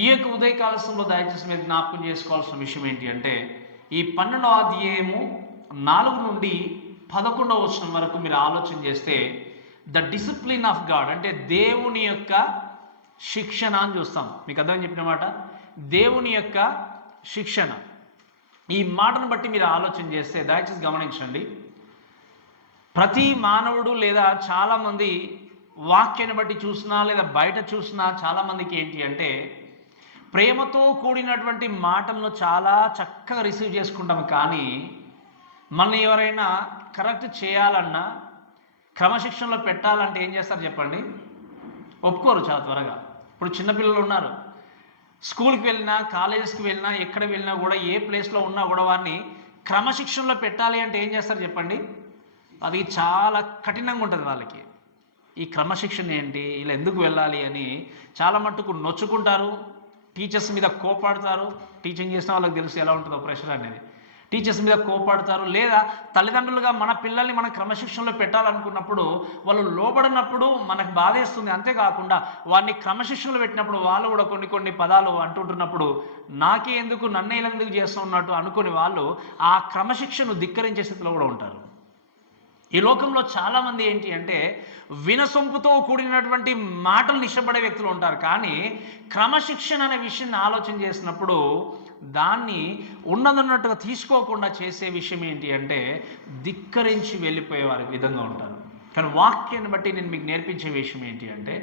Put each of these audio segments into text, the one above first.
ఈ యొక్క ఉదయకాల సమయంలో దయచేసి మీరు జ్ఞాపకం చేసుకోవాల్సిన విషయం ఏంటి అంటే, ఈ 12వ అధ్యాయము 4 నుండి 11వ వచనం వరకు మీరు ఆలోచన చేస్తే ద డిసిప్లిన్ ఆఫ్ గాడ్, అంటే దేవుని యొక్క శిక్షణ అని చూస్తాం. మీకు అర్థం చెప్పిన మాట, దేవుని యొక్క శిక్షణ. ఈ మాటను బట్టి మీరు ఆలోచన చేస్తే దయచేసి గమనించండి. ప్రతి మానవుడు లేదా చాలామంది వాక్యాన్ని బట్టి చూసినా లేదా బయట చూసినా చాలామందికి ఏంటి అంటే, ప్రేమతో కూడినటువంటి మాటలను చాలా చక్కగా రిసీవ్ చేసుకుంటాము. కానీ మనల్ని ఎవరైనా కరెక్ట్ చేయాలన్నా, క్రమశిక్షణలో పెట్టాలంటే ఏం చేస్తారు చెప్పండి? ఒప్పుకోరు చాలా త్వరగా. ఇప్పుడు చిన్నపిల్లలు ఉన్నారు, స్కూల్కి వెళ్ళినా కాలేజెస్కి వెళ్ళినా ఎక్కడ వెళ్ళినా కూడా ఏ ప్లేస్లో ఉన్నా కూడా వారిని క్రమశిక్షణలో పెట్టాలి అంటే ఏం చేస్తారు చెప్పండి? అది చాలా కఠినంగా ఉంటుంది వాళ్ళకి. ఈ క్రమశిక్షణ ఏంటి, ఇలా ఎందుకు వెళ్ళాలి అని చాలా మట్టుకు నొచ్చుకుంటారు, టీచర్స్ మీద కోపాడతారు. టీచింగ్ చేసిన వాళ్ళకి తెలుసు ఎలా ఉంటుందో ప్రెషర్ అనేది. టీచర్స్ మీద కోపాడతారు. లేదా తల్లిదండ్రులుగా మన పిల్లల్ని మనం క్రమశిక్షణలో పెట్టాలనుకున్నప్పుడు వాళ్ళు లోబడినప్పుడు మనకు బాధేస్తుంది. అంతేకాకుండా వారిని క్రమశిక్షణలో పెట్టినప్పుడు వాళ్ళు కూడా కొన్ని పదాలు అంటుంటున్నప్పుడు నాకే ఎందుకు, నన్నే ఎందుకు చేస్తున్నట్టు అనుకుని వాళ్ళు ఆ క్రమశిక్షను ధిక్కరించే స్థితిలో కూడా ఉంటారు. ఈ లోకంలో చాలామంది ఏంటి అంటే వినసొంపుతో కూడినటువంటి మాటలు ఇష్టపడే వ్యక్తులు ఉంటారు. కానీ క్రమశిక్షణ అనే విషయాన్ని ఆలోచన చేసినప్పుడు దాన్ని ఉన్నదన్నట్టుగా తీసుకోకుండా చేసే విషయం ఏంటి అంటే ధిక్కరించి వెళ్ళిపోయే వారి విధంగా ఉంటారు. కానీ వాక్యాన్ని బట్టి నేను మీకు నేర్పించే విషయం ఏంటి అంటే,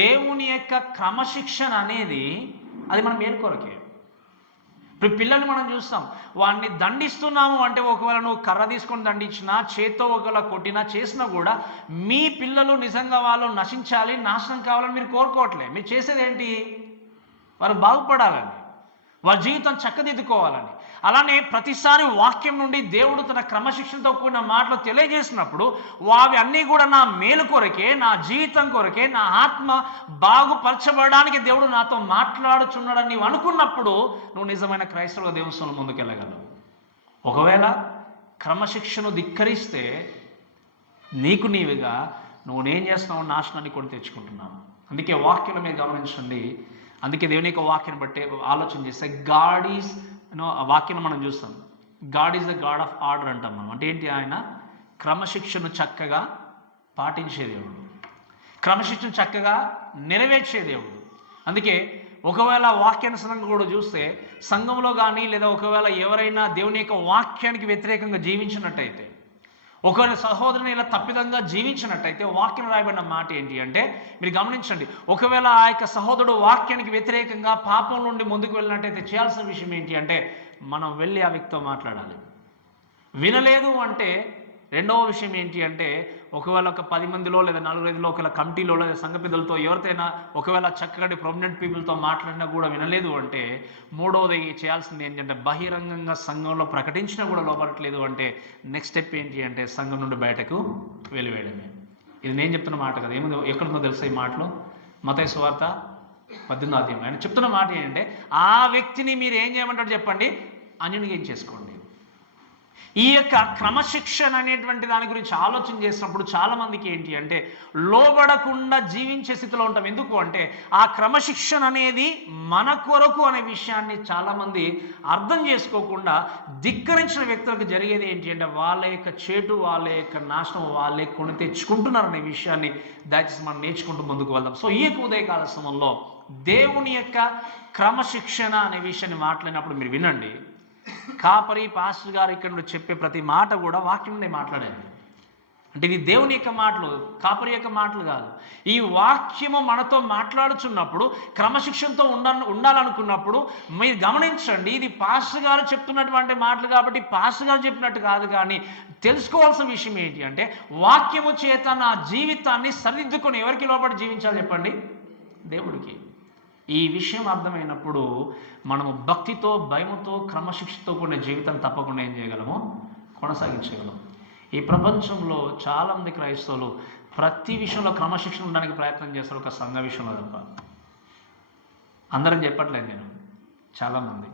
దేవుని యొక్క క్రమశిక్షణ అనేది అది మనం మేలుకొరకే. ఇప్పుడు పిల్లల్ని మనం చూస్తాం, వాడిని దండిస్తున్నాము అంటే ఒకవేళ నువ్వు కర్ర తీసుకొని దండించినా, చేత్తో ఒకవేళ కొట్టినా చేసినా కూడా మీ పిల్లలు నిజంగా వాళ్ళు నశించాలి, నాశనం కావాలని మీరు కోరుకోవట్లే. మీరు చేసేది ఏంటి? వారు బాగుపడాలని, వారి జీవితం చక్కదిద్దుకోవాలని. అలానే ప్రతిసారి వాక్యం నుండి దేవుడు తన క్రమశిక్షణతో కూడిన మాటలు తెలియజేసినప్పుడు అవి అన్నీ కూడా నా మేలు కొరకే, నా జీవితం కొరకే, నా ఆత్మ బాగుపరచబడడానికి దేవుడు నాతో మాట్లాడుచున్నాడని నీవు అనుకున్నప్పుడు నువ్వు నిజమైన క్రైస్తవ దేవుని ముందుకెళ్ళగలవు. ఒకవేళ క్రమశిక్షను ధిక్కరిస్తే నీకు నీవుగా నువ్వేం చేస్తున్నావు? నాశనాన్ని కొని తెచ్చుకుంటున్నావు. అందుకే వాక్యం మీద గమనించండి. అందుకే దేవుని యొక్క వాక్యాన్ని బట్టి ఆలోచన చేస్తే గాడ్ ఈజ్ ఆ వాక్యం మనం చూస్తాం, God is the God of order అంటాం మనం. అంటే ఏంటి? ఆయన క్రమశిక్షను చక్కగా పాటించే దేవుడు, క్రమశిక్షణ చక్కగా నెరవేర్చే దేవుడు. అందుకే ఒకవేళ వాక్యానుసరంగా కూడా చూస్తే సంఘంలో కానీ లేదా ఒకవేళ ఎవరైనా దేవుని యొక్క వాక్యానికి వ్యతిరేకంగా జీవించినట్టయితే, ఒకవేళ సహోదరుని ఇలా తప్పిదంగా జీవించినట్టయితే వాక్యం రాయబడిన మాట ఏంటి అంటే మీరు గమనించండి. ఒకవేళ ఆ యొక్క సహోదరుడు వాక్యానికి వ్యతిరేకంగా పాపం నుండి ముందుకు వెళ్ళినట్టయితే చేయాల్సిన విషయం ఏంటి అంటే మనం వెళ్ళి ఆ వ్యక్తితో మాట్లాడాలి. వినలేదు అంటే రెండవ విషయం ఏంటి అంటే ఒకవేళ ఒక 10 మందిలో లేదా 4-5లో ఒకవేళ కమిటీలో లేదా సంఘ పెద్దలతో ఎవరితోనైనా ఒకవేళ చక్కటి ప్రొమినెంట్ పీపుల్తో మాట్లాడినా కూడా వినలేదు అంటే మూడవది చేయాల్సింది ఏంటంటే బహిరంగంగా సంఘంలో ప్రకటించినా కూడా లోపడట్లేదు అంటే నెక్స్ట్ స్టెప్ ఏంటి అంటే సంఘం నుండి బయటకు వెలివేయడమే. ఇది నేను చెప్తున్న మాట కదా. ఏముందో ఎక్కడుందో తెలుసా ఈ మాటలో? మత్తయి సువార్త 18వ అధ్యాయం ఆయన చెప్తున్న మాట ఏంటంటే ఆ వ్యక్తిని మీరు ఏం చేయమంటారు చెప్పండి? అన్యునిగా ఏం చేసుకోండి. ఈ యొక్క క్రమశిక్షణ అనేటువంటి దాని గురించి ఆలోచన చేసినప్పుడు చాలామందికి ఏంటి అంటే లోబడకుండా జీవించే స్థితిలో ఉంటాం. ఎందుకు అంటే ఆ క్రమశిక్షణ అనేది మన కొరకు అనే విషయాన్ని చాలామంది అర్థం చేసుకోకుండా ధిక్కరించిన వ్యక్తులకు జరిగేది ఏంటి అంటే వాళ్ళ యొక్క చేటు, వాళ్ళ యొక్క నాశనం వాళ్ళే కొని తెచ్చుకుంటున్నారనే విషయాన్ని దయచేసి మనం నేర్చుకుంటూ ముందుకు వెళ్దాం. సో ఈ యొక్క ఉదయకాల సమయంలో దేవుని యొక్క క్రమశిక్షణ అనే విషయాన్ని మాట్లాడినప్పుడు మీరు వినండి. కాపరి పాస్టర్ గారు ఇక్కడ నుండి చెప్పే ప్రతి మాట కూడా వాక్యం నుండి మాట్లాడేది. అంటే ఇది దేవుని యొక్క మాటలు, కాపరి యొక్క మాటలు కాదు. ఈ వాక్యము మనతో మాట్లాడుచున్నప్పుడు క్రమశిక్షణతో ఉండాలనుకున్నప్పుడు మీరు గమనించండి, ఇది పాస్టర్ గారు చెప్తున్నటువంటి మాటలు కాబట్టి పాస్టర్ గారు చెప్పినట్టు కాదు. కానీ తెలుసుకోవాల్సిన విషయం ఏంటి అంటే వాక్యము చేత నా జీవితాన్ని సరిదిద్దుకొని ఎవరికి లోబడి జీవించాలి చెప్పండి? దేవుడికి. ఈ విషయం అర్థమైనప్పుడు మనము భక్తితో, భయముతో, క్రమశిక్షతో కూడిన జీవితం తప్పకుండా ఏం చేయగలము? కొనసాగించగలం. ఈ ప్రపంచంలో చాలామంది క్రైస్తవులు ప్రతి విషయంలో క్రమశిక్షణ ఉండడానికి ప్రయత్నం చేస్తారు, ఒక సంఘ విషయంలో తప్ప. అందరం చెప్పట్లేదు నేను, చాలామంది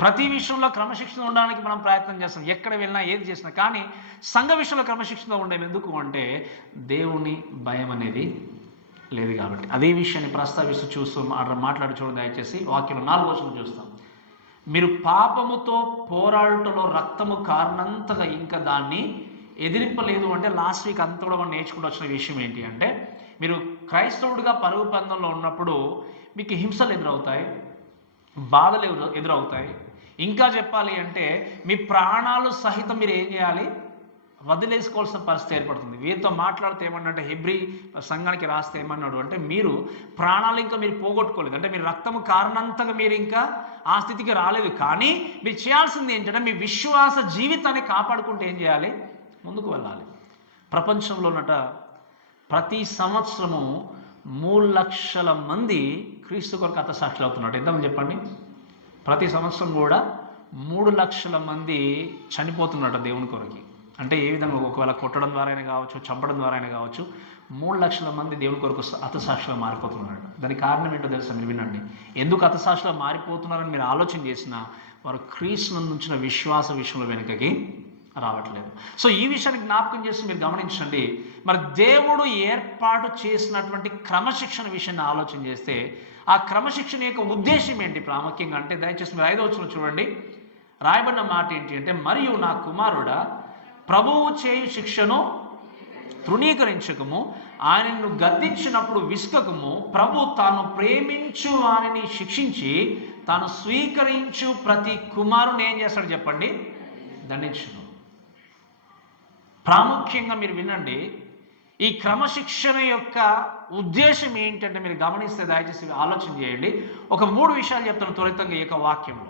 ప్రతి విషయంలో క్రమశిక్షణ ఉండడానికి మనం ప్రయత్నం చేస్తాం, ఎక్కడ వెళ్ళినా ఏది చేసినా. కానీ సంఘ విషయంలో క్రమశిక్షణతో ఉండేది ఎందుకు అంటే దేవుని భయం అనేది లేదు. కాబట్టి అదే విషయాన్ని ప్రస్తావిస్తూ చూస్తూ మాట్లాడి చూడండి దయచేసి. వాక్యంలో 4వ వచనం చూస్తాం. మీరు పాపముతో పోరాడుటలో రక్తము కారణంతగా ఇంకా దాన్ని ఎదిరింపలేదు అంటే లాస్ట్ వీక్ అంతా కూడా మనం నేర్చుకుంటూ వచ్చిన విషయం ఏంటి అంటే, మీరు క్రైస్తవుడిగా పరుగు పందంలో ఉన్నప్పుడు మీకు హింసలు ఎదురవుతాయి, బాధలు ఎదురవుతాయి. ఇంకా చెప్పాలి అంటే మీ ప్రాణాలు సహితం మీరు ఏం చేయాలి, వదిలేసుకోవాల్సిన పరిస్థితి ఏర్పడుతుంది. వీరితో మాట్లాడితే ఏమన్నంటే, హెబ్రీ సంఘానికి రాస్తే ఏమన్నాడు అంటే, మీరు ప్రాణాలు ఇంకా మీరు పోగొట్టుకోలేదు, అంటే మీరు రక్తము కారణంతగా మీరు ఇంకా ఆ స్థితికి రాలేదు. కానీ మీరు చేయాల్సింది ఏంటంటే, మీ విశ్వాస జీవితాన్ని కాపాడుకుంటే ఏం చేయాలి, ముందుకు వెళ్ళాలి. ప్రపంచంలో ప్రతి సంవత్సరము 3 లక్షల మంది క్రీస్తు కొరకు హతసాక్షులు అవుతున్నట్టు. ఎంతమంది చెప్పండి? ప్రతి సంవత్సరం కూడా 3 లక్షల మంది చనిపోతున్నట్టు దేవుని కొరకు. అంటే ఏ విధంగా, ఒకవేళ కొట్టడం ద్వారా అయినా కావచ్చు, చంపడం ద్వారా అయినా కావచ్చు, 3 లక్షల మంది దేవుని కొరకు హతసాక్షులుగా మారిపోతున్నాడు. దానికి కారణం ఏంటో తెలుసా? మీరు వినండి. ఎందుకు హతసాక్షులుగా మారిపోతున్నారని మీరు ఆలోచన చేసినా, వారు క్రీస్తునందు ఉంచిన విశ్వాస విషయంలో వెనుకకి రావట్లేదు. సో ఈ విషయాన్ని జ్ఞాపకం చేసి మీరు గమనించండి. మరి దేవుడు ఏర్పాటు చేసినటువంటి క్రమశిక్షణ విషయాన్ని ఆలోచన చేస్తే, ఆ క్రమశిక్షణ యొక్క ఉద్దేశం ఏంటి ప్రాముఖ్యంగా అంటే, దయచేసి మీరు 5వ వచనం చూడండి. రాయబడిన మాట ఏంటి అంటే, మరియు నా కుమారుడా, ప్రభువు చేయు శిక్షను తృణీకరించకము, ఆయనను గద్దించినప్పుడు విసుకకము. ప్రభు తాను ప్రేమించు వారిని శిక్షించి తాను స్వీకరించు ప్రతి కుమారుని ఏం చేస్తాడు చెప్పండి, దండించును. ప్రాముఖ్యంగా మీరు వినండి. ఈ క్రమశిక్షణ యొక్క ఉద్దేశం ఏంటంటే, మీరు గమనిస్తే దయచేసి ఆలోచన చేయండి. ఒక 3 విషయాలు చెప్తాను త్వరితంగా ఈ యొక్క వాక్యంలో.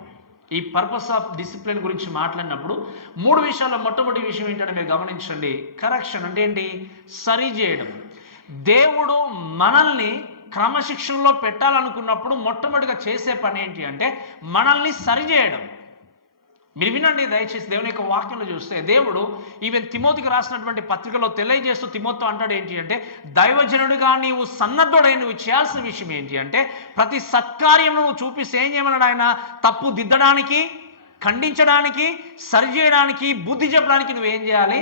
ఈ పర్పస్ ఆఫ్ డిసిప్లిన్ గురించి మాట్లాడినప్పుడు 3 విషయాల్లో మొట్టమొదటి విషయం ఏంటంటే మీరు గమనించండి. కరెక్షన్ అంటే ఏంటి? సరి చేయడం. దేవుడు మనల్ని క్రమశిక్షణలో పెట్టాలనుకున్నప్పుడు మొట్టమొదటిగా చేసే పని ఏంటి అంటే, మనల్ని సరిచేయడం. మీరు వినండి దయచేసి. దేవుని యొక్క వాక్యంలో చూస్తే దేవుడు ఈవెన్ తిమోతికి రాసినటువంటి పత్రికలో తెలియజేస్తూ తిమోతితో అంటాడు ఏంటి అంటే, దైవజనుడిగా నీవు సన్నద్ధుడై నువ్వు చేయాల్సిన విషయం ఏంటి అంటే, ప్రతి సత్కార్యం నువ్వు చూపిస్తే ఏం చేయమన్నాడు ఆయన? తప్పు దిద్దడానికి, ఖండించడానికి, సరిచేయడానికి, బుద్ధి చెప్పడానికి నువ్వేం చేయాలి?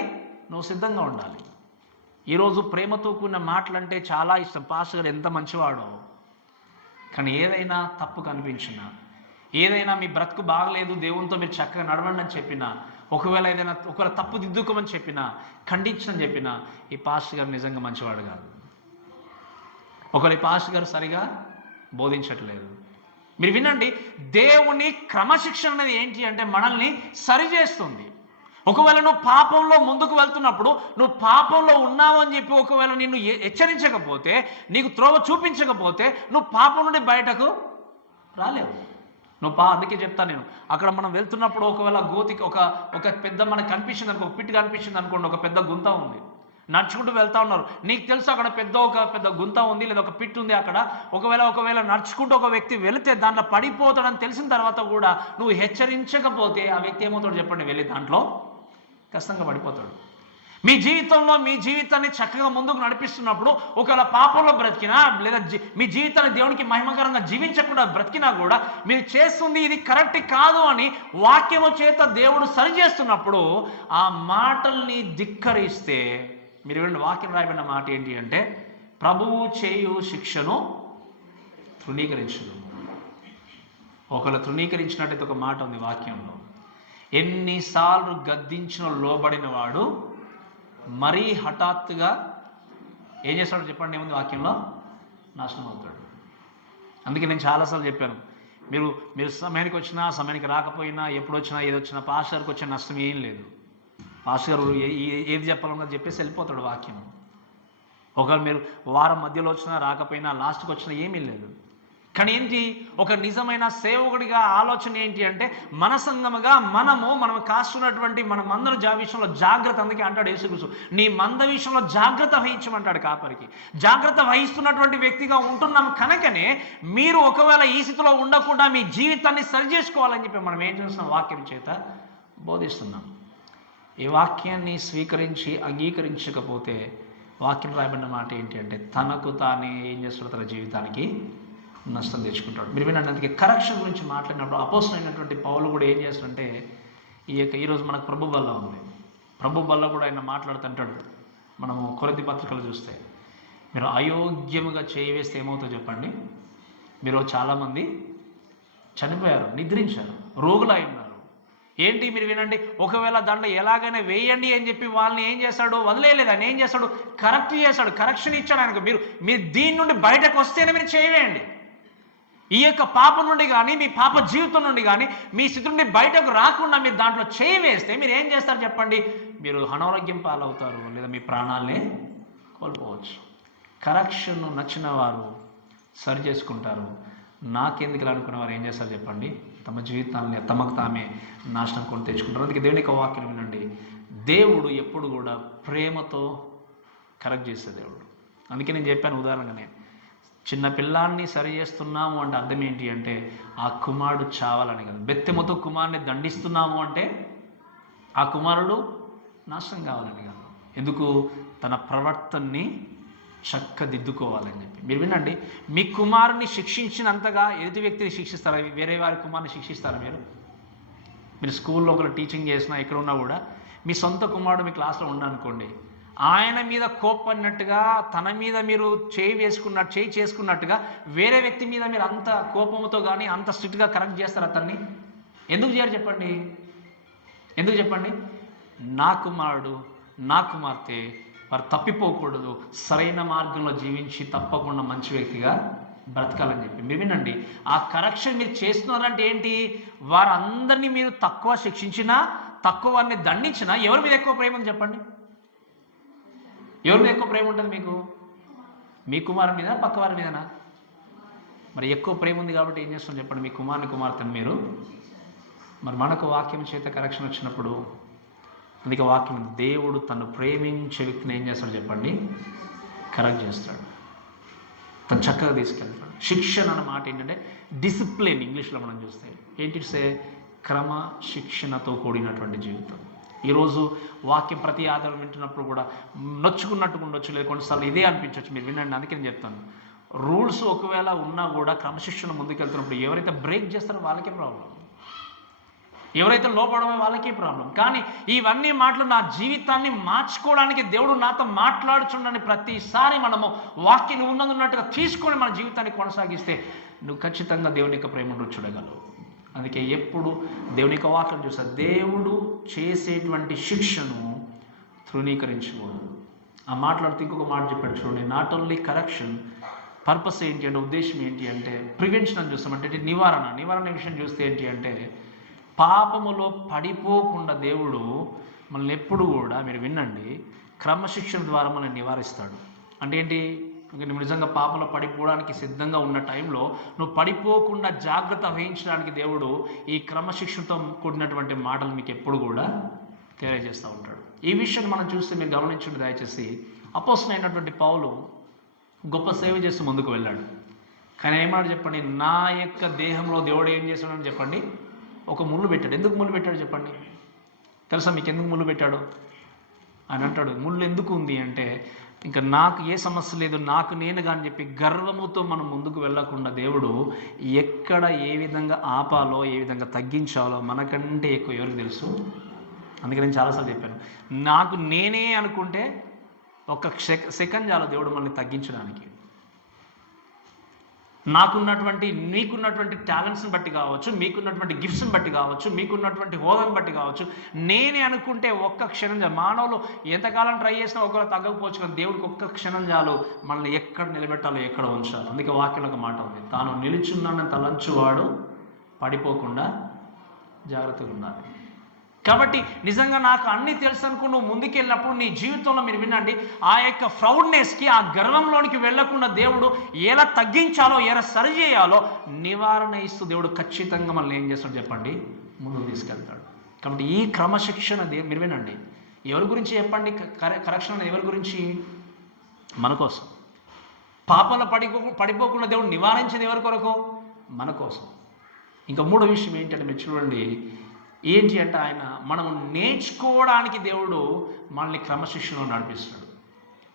నువ్వు సిద్ధంగా ఉండాలి. ఈరోజు ప్రేమతో కూడిన మాటలంటే చాలా ఇష్టం. పాస్టర్ గారు ఎంత మంచివాడో, కానీ ఏదైనా తప్పు కనిపించినా, ఏదైనా మీ బ్రతుకు బాగలేదు, దేవునితో మీరు చక్కగా నడవండి అని చెప్పినా, ఒకవేళ తప్పు దిద్దుకోమని చెప్పినా, ఖండించని చెప్పినా, ఈ పాస్టర్ గారు నిజంగా మంచివాడు కాదు. ఒకవేళ ఈ పాస్టర్ గారు సరిగా బోధించట్లేదు. మీరు వినండి. దేవుని క్రమశిక్షణ అనేది ఏంటి అంటే మనల్ని సరిచేస్తుంది. ఒకవేళ నువ్వు పాపంలో ముందుకు వెళ్తున్నప్పుడు, నువ్వు పాపంలో ఉన్నావు అని చెప్పి ఒకవేళ నిన్ను హెచ్చరించకపోతే, నీకు త్రోవ చూపించకపోతే, నువ్వు పాపం నుండి బయటకు రాలేవు. అందుకే చెప్తాను నేను, అక్కడ మనం వెళ్తున్నప్పుడు ఒకవేళ గోతికి ఒక పెద్ద మనకు కనిపించింది అనుకో, ఒక పిట్టు కనిపించింది అనుకోండి, ఒక పెద్ద గుంత ఉంది, నడుచుకుంటూ వెళ్తా ఉన్నారు. నీకు తెలుసు అక్కడ పెద్ద గుంత ఉంది, లేదా ఒక పిట్టు ఉంది అక్కడ. ఒకవేళ నడుచుకుంటూ ఒక వ్యక్తి వెళితే దాంట్లో పడిపోతాడని తెలిసిన తర్వాత కూడా నువ్వు హెచ్చరించకపోతే ఆ వ్యక్తి ఏమవుతాడు చెప్పండి? వెళ్ళి దాంట్లో కష్టంగా పడిపోతాడు. మీ జీవితాన్ని చక్కగా ముందుకు నడిపిస్తున్నప్పుడు ఒకవేళ పాపంలో బ్రతికినా, లేదా మీ జీవితాన్ని దేవునికి మహిమకరంగా జీవించకుండా బ్రతికినా కూడా, మీరు చేస్తుంది ఇది కరెక్ట్ కాదు అని వాక్యము చేత దేవుడు సరిచేస్తున్నప్పుడు ఆ మాటల్ని ధిక్కరిస్తే, మీరు వినండి వాక్యం రాయబడిన మాట ఏంటి అంటే, ప్రభువు చేయు శిక్షను తృణీకరించదు. ఒకవేళ తృణీకరించినట్టయితే ఒక మాట ఉంది వాక్యంలో, ఎన్నిసార్లు గద్దించిన లోబడిన వాడు మరీ హఠాత్తుగా ఏం చేస్తాడో చెప్పండి? ఏముంది వాక్యంలో? నాశనం అవుతాడు. అందుకే నేను చాలాసార్లు చెప్పాను, మీరు సమయానికి వచ్చినా, సమయానికి రాకపోయినా, ఎప్పుడు వచ్చినా, ఏది వచ్చినా, పాస్టర్కి వచ్చే నష్టం ఏం లేదు. పాస్టర్ గారు ఏది చెప్పాలన్నది చెప్పేసి వెళ్ళిపోతాడు వాక్యం. ఒకవేళ మీరు వారం మధ్యలో వచ్చినా, రాకపోయినా, లాస్ట్కి వచ్చినా ఏమీ లేదు. కానీ ఏంటి? ఒక నిజమైన సేవకుడిగా ఆలోచన ఏంటి అంటే, మన సంఘముగా మనం కాస్తున్నటువంటి మన మందల విషయంలో జాగ్రత్త. అందుకే అంటాడు యేసుక్రీస్తు, నీ మంద విషయంలో జాగ్రత్త వహించమంటాడు కాపరికి. జాగ్రత్త వహిస్తున్నటువంటి వ్యక్తిగా ఉంటున్నాం కనుకనే మీరు ఒకవేళ ఈ స్థితిలో ఉండకుండా మీ జీవితాన్ని సరి చేసుకోవాలని చెప్పి మనం ఏం చేస్తున్నాం? వాక్యం చేత బోధిస్తున్నాం. ఈ వాక్యాన్ని స్వీకరించి అంగీకరించకపోతే వాక్యం రాయబడిన మాట ఏంటి అంటే, తనకు తానే ఏం చేస్తాడు? తన జీవితానికి నష్టం తెచ్చుకుంటాడు. మీరు వినండి. అందుకే కరెక్షన్ గురించి మాట్లాడినప్పుడు అపోస్తలుడైనటువంటి అయినటువంటి పౌలు కూడా ఏం చేస్తాడంటే, ఈరోజు మనకు ప్రభు బల్ల ఉంది. ప్రభు బల్ల కూడా ఆయన మాట్లాడుతుంటాడు. మనము కొరింథీ పత్రికలు చూస్తే మీరు అయోగ్యముగా చేయి వేస్తే ఏమవుతుందో చెప్పండి? మీరు చాలామంది చనిపోయారు, నిద్రించారు, రోగులై ఉన్నారు. ఏంటి మీరు వినండి, ఒకవేళ దాంట్లో ఎలాగైనా వేయండి అని చెప్పి వాళ్ళని ఏం చేస్తాడు? వదిలేయలేదు. ఆయన ఏం చేస్తాడు? కరెక్ట్ చేస్తాడు, కరెక్షన్ ఇచ్చాడు ఆయనకు. మీరు దీని నుండి బయటకు వస్తేనే మీరు చేయవేయండి. ఈ యొక్క పాపం నుండి కానీ, మీ పాప జీవితం నుండి కానీ, మీ స్థితి నుండి బయటకు రాకుండా మీరు దాంట్లో చేయి వేస్తే మీరు ఏం చేస్తారు చెప్పండి? మీరు అనారోగ్యం పాలవుతారు, లేదా మీ ప్రాణాలనే కోల్పోవచ్చు. కరెక్షన్ నచ్చిన వారు సరి చేసుకుంటారు, నాకెందుకు ఇలా అనుకున్న వారు ఏం చేస్తారు చెప్పండి? తమ జీవితాన్ని తమకు తామే నాశనం కొని తెచ్చుకుంటారు. అందుకే దేవుని యొక్క వాక్యం వినండి, దేవుడు ఎప్పుడు కూడా ప్రేమతో కరెక్ట్ చేసే దేవుడు. అందుకే నేను చెప్పాను ఉదాహరణగానే, చిన్న పిల్లాన్ని సరి చేస్తున్నాము అంటే అర్థం ఏంటి అంటే ఆ కుమారుడు చావాలని కదా. బెత్తెమతో కుమారుని దండిస్తున్నాము అంటే ఆ కుమారుడు నాశనం కావాలని కాదు. ఎందుకు? తన ప్రవర్తనని చక్కదిద్దుకోవాలని చెప్పి. మీరు వినండి, మీ కుమారుని శిక్షించినంతగా ఎదుటి వ్యక్తిని శిక్షిస్తారా? వేరే వారి కుమారుని శిక్షిస్తారా? మీరు స్కూల్లో ఒకరు టీచింగ్ చేసినా ఎక్కడ ఉన్నా కూడా మీ సొంత కుమారుడు మీ క్లాస్లో ఉండనుకోండి, ఆయన మీద కోపడినట్టుగా, తన మీద మీరు చేయి చేసుకున్నట్టుగా వేరే వ్యక్తి మీద మీరు అంత కోపంతో కానీ అంత స్ట్రిక్ట్గా కరెక్ట్ చేస్తారు అతన్ని? ఎందుకు చేయరు చెప్పండి? ఎందుకు చెప్పండి? నా కుమారుడు, నా కుమార్తె వారు తప్పిపోకూడదు, సరైన మార్గంలో జీవించి తప్పకుండా మంచి వ్యక్తిగా బ్రతకాలని చెప్పి. మీరు వినండి, ఆ కరెక్షన్ మీరు చేస్తున్నారంటే ఏంటి? వారందరినీ మీరు తక్కువ శిక్షించినా, తక్కువ వారిని దండించినా ఎవరి మీద ఎక్కువ ప్రేమ ఉంది చెప్పండి? ఎవరి మీద ఎక్కువ ప్రేమ ఉంటుంది మీకు? మీ కుమారుని మీద, పక్క వారి మీదనా? మరి ఎక్కువ ప్రేమ ఉంది కాబట్టి ఏం చేస్తాం చెప్పండి? మీ కుమారుని, కుమార్తెను మీరు. మరి మనకు వాక్యం చేత కరెక్షన్ వచ్చినప్పుడు, అందుకే వాక్యం, దేవుడు తను ప్రేమించే వ్యక్తిని ఏం చేస్తాడు చెప్పండి? కరెక్ట్ చేస్తాడు, తను చక్కగా తీసుకెళ్తాడు. శిక్షణ అన్న మాట ఏంటంటే డిసిప్లిన్, ఇంగ్లీష్లో మనం చూస్తే ఏంటి? క్రమశిక్షణతో కూడినటువంటి జీవితం. ఈరోజు వాక్యం ప్రతి ఆధారం వింటున్నప్పుడు కూడా నొచ్చుకున్నట్టుగా ఉండొచ్చు, లేదా కొన్నిసార్లు ఇదే అనిపించవచ్చు. మీరు వినండి, అందుకే నేను చెప్తాను, రూల్స్ ఒకవేళ ఉన్నా కూడా క్రమశిక్షణ ముందుకెళ్తున్నప్పుడు ఎవరైతే బ్రేక్ చేస్తారో వాళ్ళకే ప్రాబ్లం, ఎవరైతే లోపడమో వాళ్ళకే ప్రాబ్లం. కానీ ఇవన్నీ మాటలు నా జీవితాన్ని మార్చుకోవడానికి దేవుడు నాతో మాట్లాడుచుండని ప్రతిసారి మనము వాక్యం ఉన్నట్టుగా తీసుకొని మన జీవితాన్ని కొనసాగిస్తే నువ్వు ఖచ్చితంగా దేవుని యొక్క ప్రేమను రుచి చూడగలవు. అందుకే ఎప్పుడు దేవుని యొక్క వాక్యం చూస్తా, దేవుడు చేసేటువంటి శిక్షను తృణీకరించకూడదు. ఆ మాట్లాడుతూ ఇంకొక మాట చెప్పాడు చూడండి, నాట్ ఓన్లీ కరెక్షన్, పర్పస్ ఏంటి అంటే, ఉద్దేశం ఏంటి అంటే ప్రివెన్షన్ అని చూస్తామంటే నివారణ విషయం చూస్తే ఏంటి అంటే పాపములో పడిపోకుండా దేవుడు మనల్ని ఎప్పుడు కూడా, మీరు వినండి, క్రమశిక్షణ ద్వారా మనల్ని నివారిస్తాడు. అంటే ఏంటి? నువ్వు నిజంగా పాపంలో పడిపోవడానికి సిద్ధంగా ఉన్న టైంలో నువ్వు పడిపోకుండా జాగ్రత్త వహించడానికి దేవుడు ఈ క్రమశిక్షణతో కూడినటువంటి మాటలు మీకు ఎప్పుడు కూడా తెలియజేస్తూ ఉంటాడు. ఈ విషయాన్ని మనం చూస్తే మీరు గమనించండి దయచేసి. అపోస్తలుడు అయినటువంటి పౌలు గొప్ప సేవ చేస్తూ ముందుకు వెళ్ళాడు. కానీ ఏమన్నాడు చెప్పండి? నా యొక్క దేహంలో దేవుడు ఏం చేశాడని చెప్పండి? ఒక ముళ్ళు పెట్టాడు. ఎందుకు ముళ్ళు పెట్టాడు చెప్పండి? తెలుసా మీకు ఎందుకు ముళ్ళు పెట్టాడు? అని అంటాడు, ముళ్ళు ఎందుకు ఉంది అంటే, ఇంకా నాకు ఏ సమస్య లేదు, నాకు నేనుగా అని చెప్పి గర్వముతో మనం ముందుకు వెళ్ళకుండా దేవుడు ఎక్కడ ఏ విధంగా ఆపాలో, ఏ విధంగా తగ్గించాలో మనకంటే ఎక్కువ ఎవరికి తెలుసు. అందుకే నేను చాలాసార్లు చెప్పాను, నాకు నేనే అనుకుంటే ఒక సెకండ్ చాలు దేవుడు మనల్ని తగ్గించడానికి. మీకున్నటువంటి టాలెంట్స్ని బట్టి కావచ్చు, మీకున్నటువంటి గిఫ్ట్స్ని బట్టి కావచ్చు, మీకున్నటువంటి హోదాని బట్టి కావచ్చు, నేనే అనుకుంటే ఒక్క క్షణం చాలు. మానవులు ఎంతకాలం ట్రై చేసినా ఒకవేళ తగ్గకపోవచ్చు, కానీ దేవుడికి ఒక్క క్షణం చాలు మనల్ని ఎక్కడ నిలబెట్టాలో ఎక్కడ ఉంచాలి. అందుకే వాక్యంలో ఒక మాట ఉంది, తాను నిలుచున్నానని తలంచువాడు పడిపోకుండా జాగ్రత్తగా ఉండాలి. కాబట్టి నిజంగా నాకు అన్నీ తెలుసు అనుకో నువ్వు ముందుకెళ్ళినప్పుడు నీ జీవితంలో, మీరు వినండి, ఆ యొక్క ప్రౌడ్నెస్కి, ఆ గర్వంలోనికి వెళ్లకుండా దేవుడు ఎలా తగ్గించాలో, ఎలా సరి చేయాలో నివారణ ఇస్తూ దేవుడు ఖచ్చితంగా మనల్ని ఏం చేస్తాడు చెప్పండి? ముందుకు తీసుకెళ్తాడు. కాబట్టి ఈ క్రమశిక్షణ మీరు వినండి, ఎవరి గురించి చెప్పండి? కరెక్షన్ అనేది ఎవరి గురించి? మన కోసం. పాపంలో పడిపోకుండా దేవుడు నివారించేది ఎవరి కొరకు? మన కోసం. ఇంకా మూడో విషయం ఏంటంటే మీరు చూడండి, ఏంటి అంటే మనం నేర్చుకోవడానికి దేవుడు మనల్ని క్రమశిక్షణలో నడిపిస్తాడు.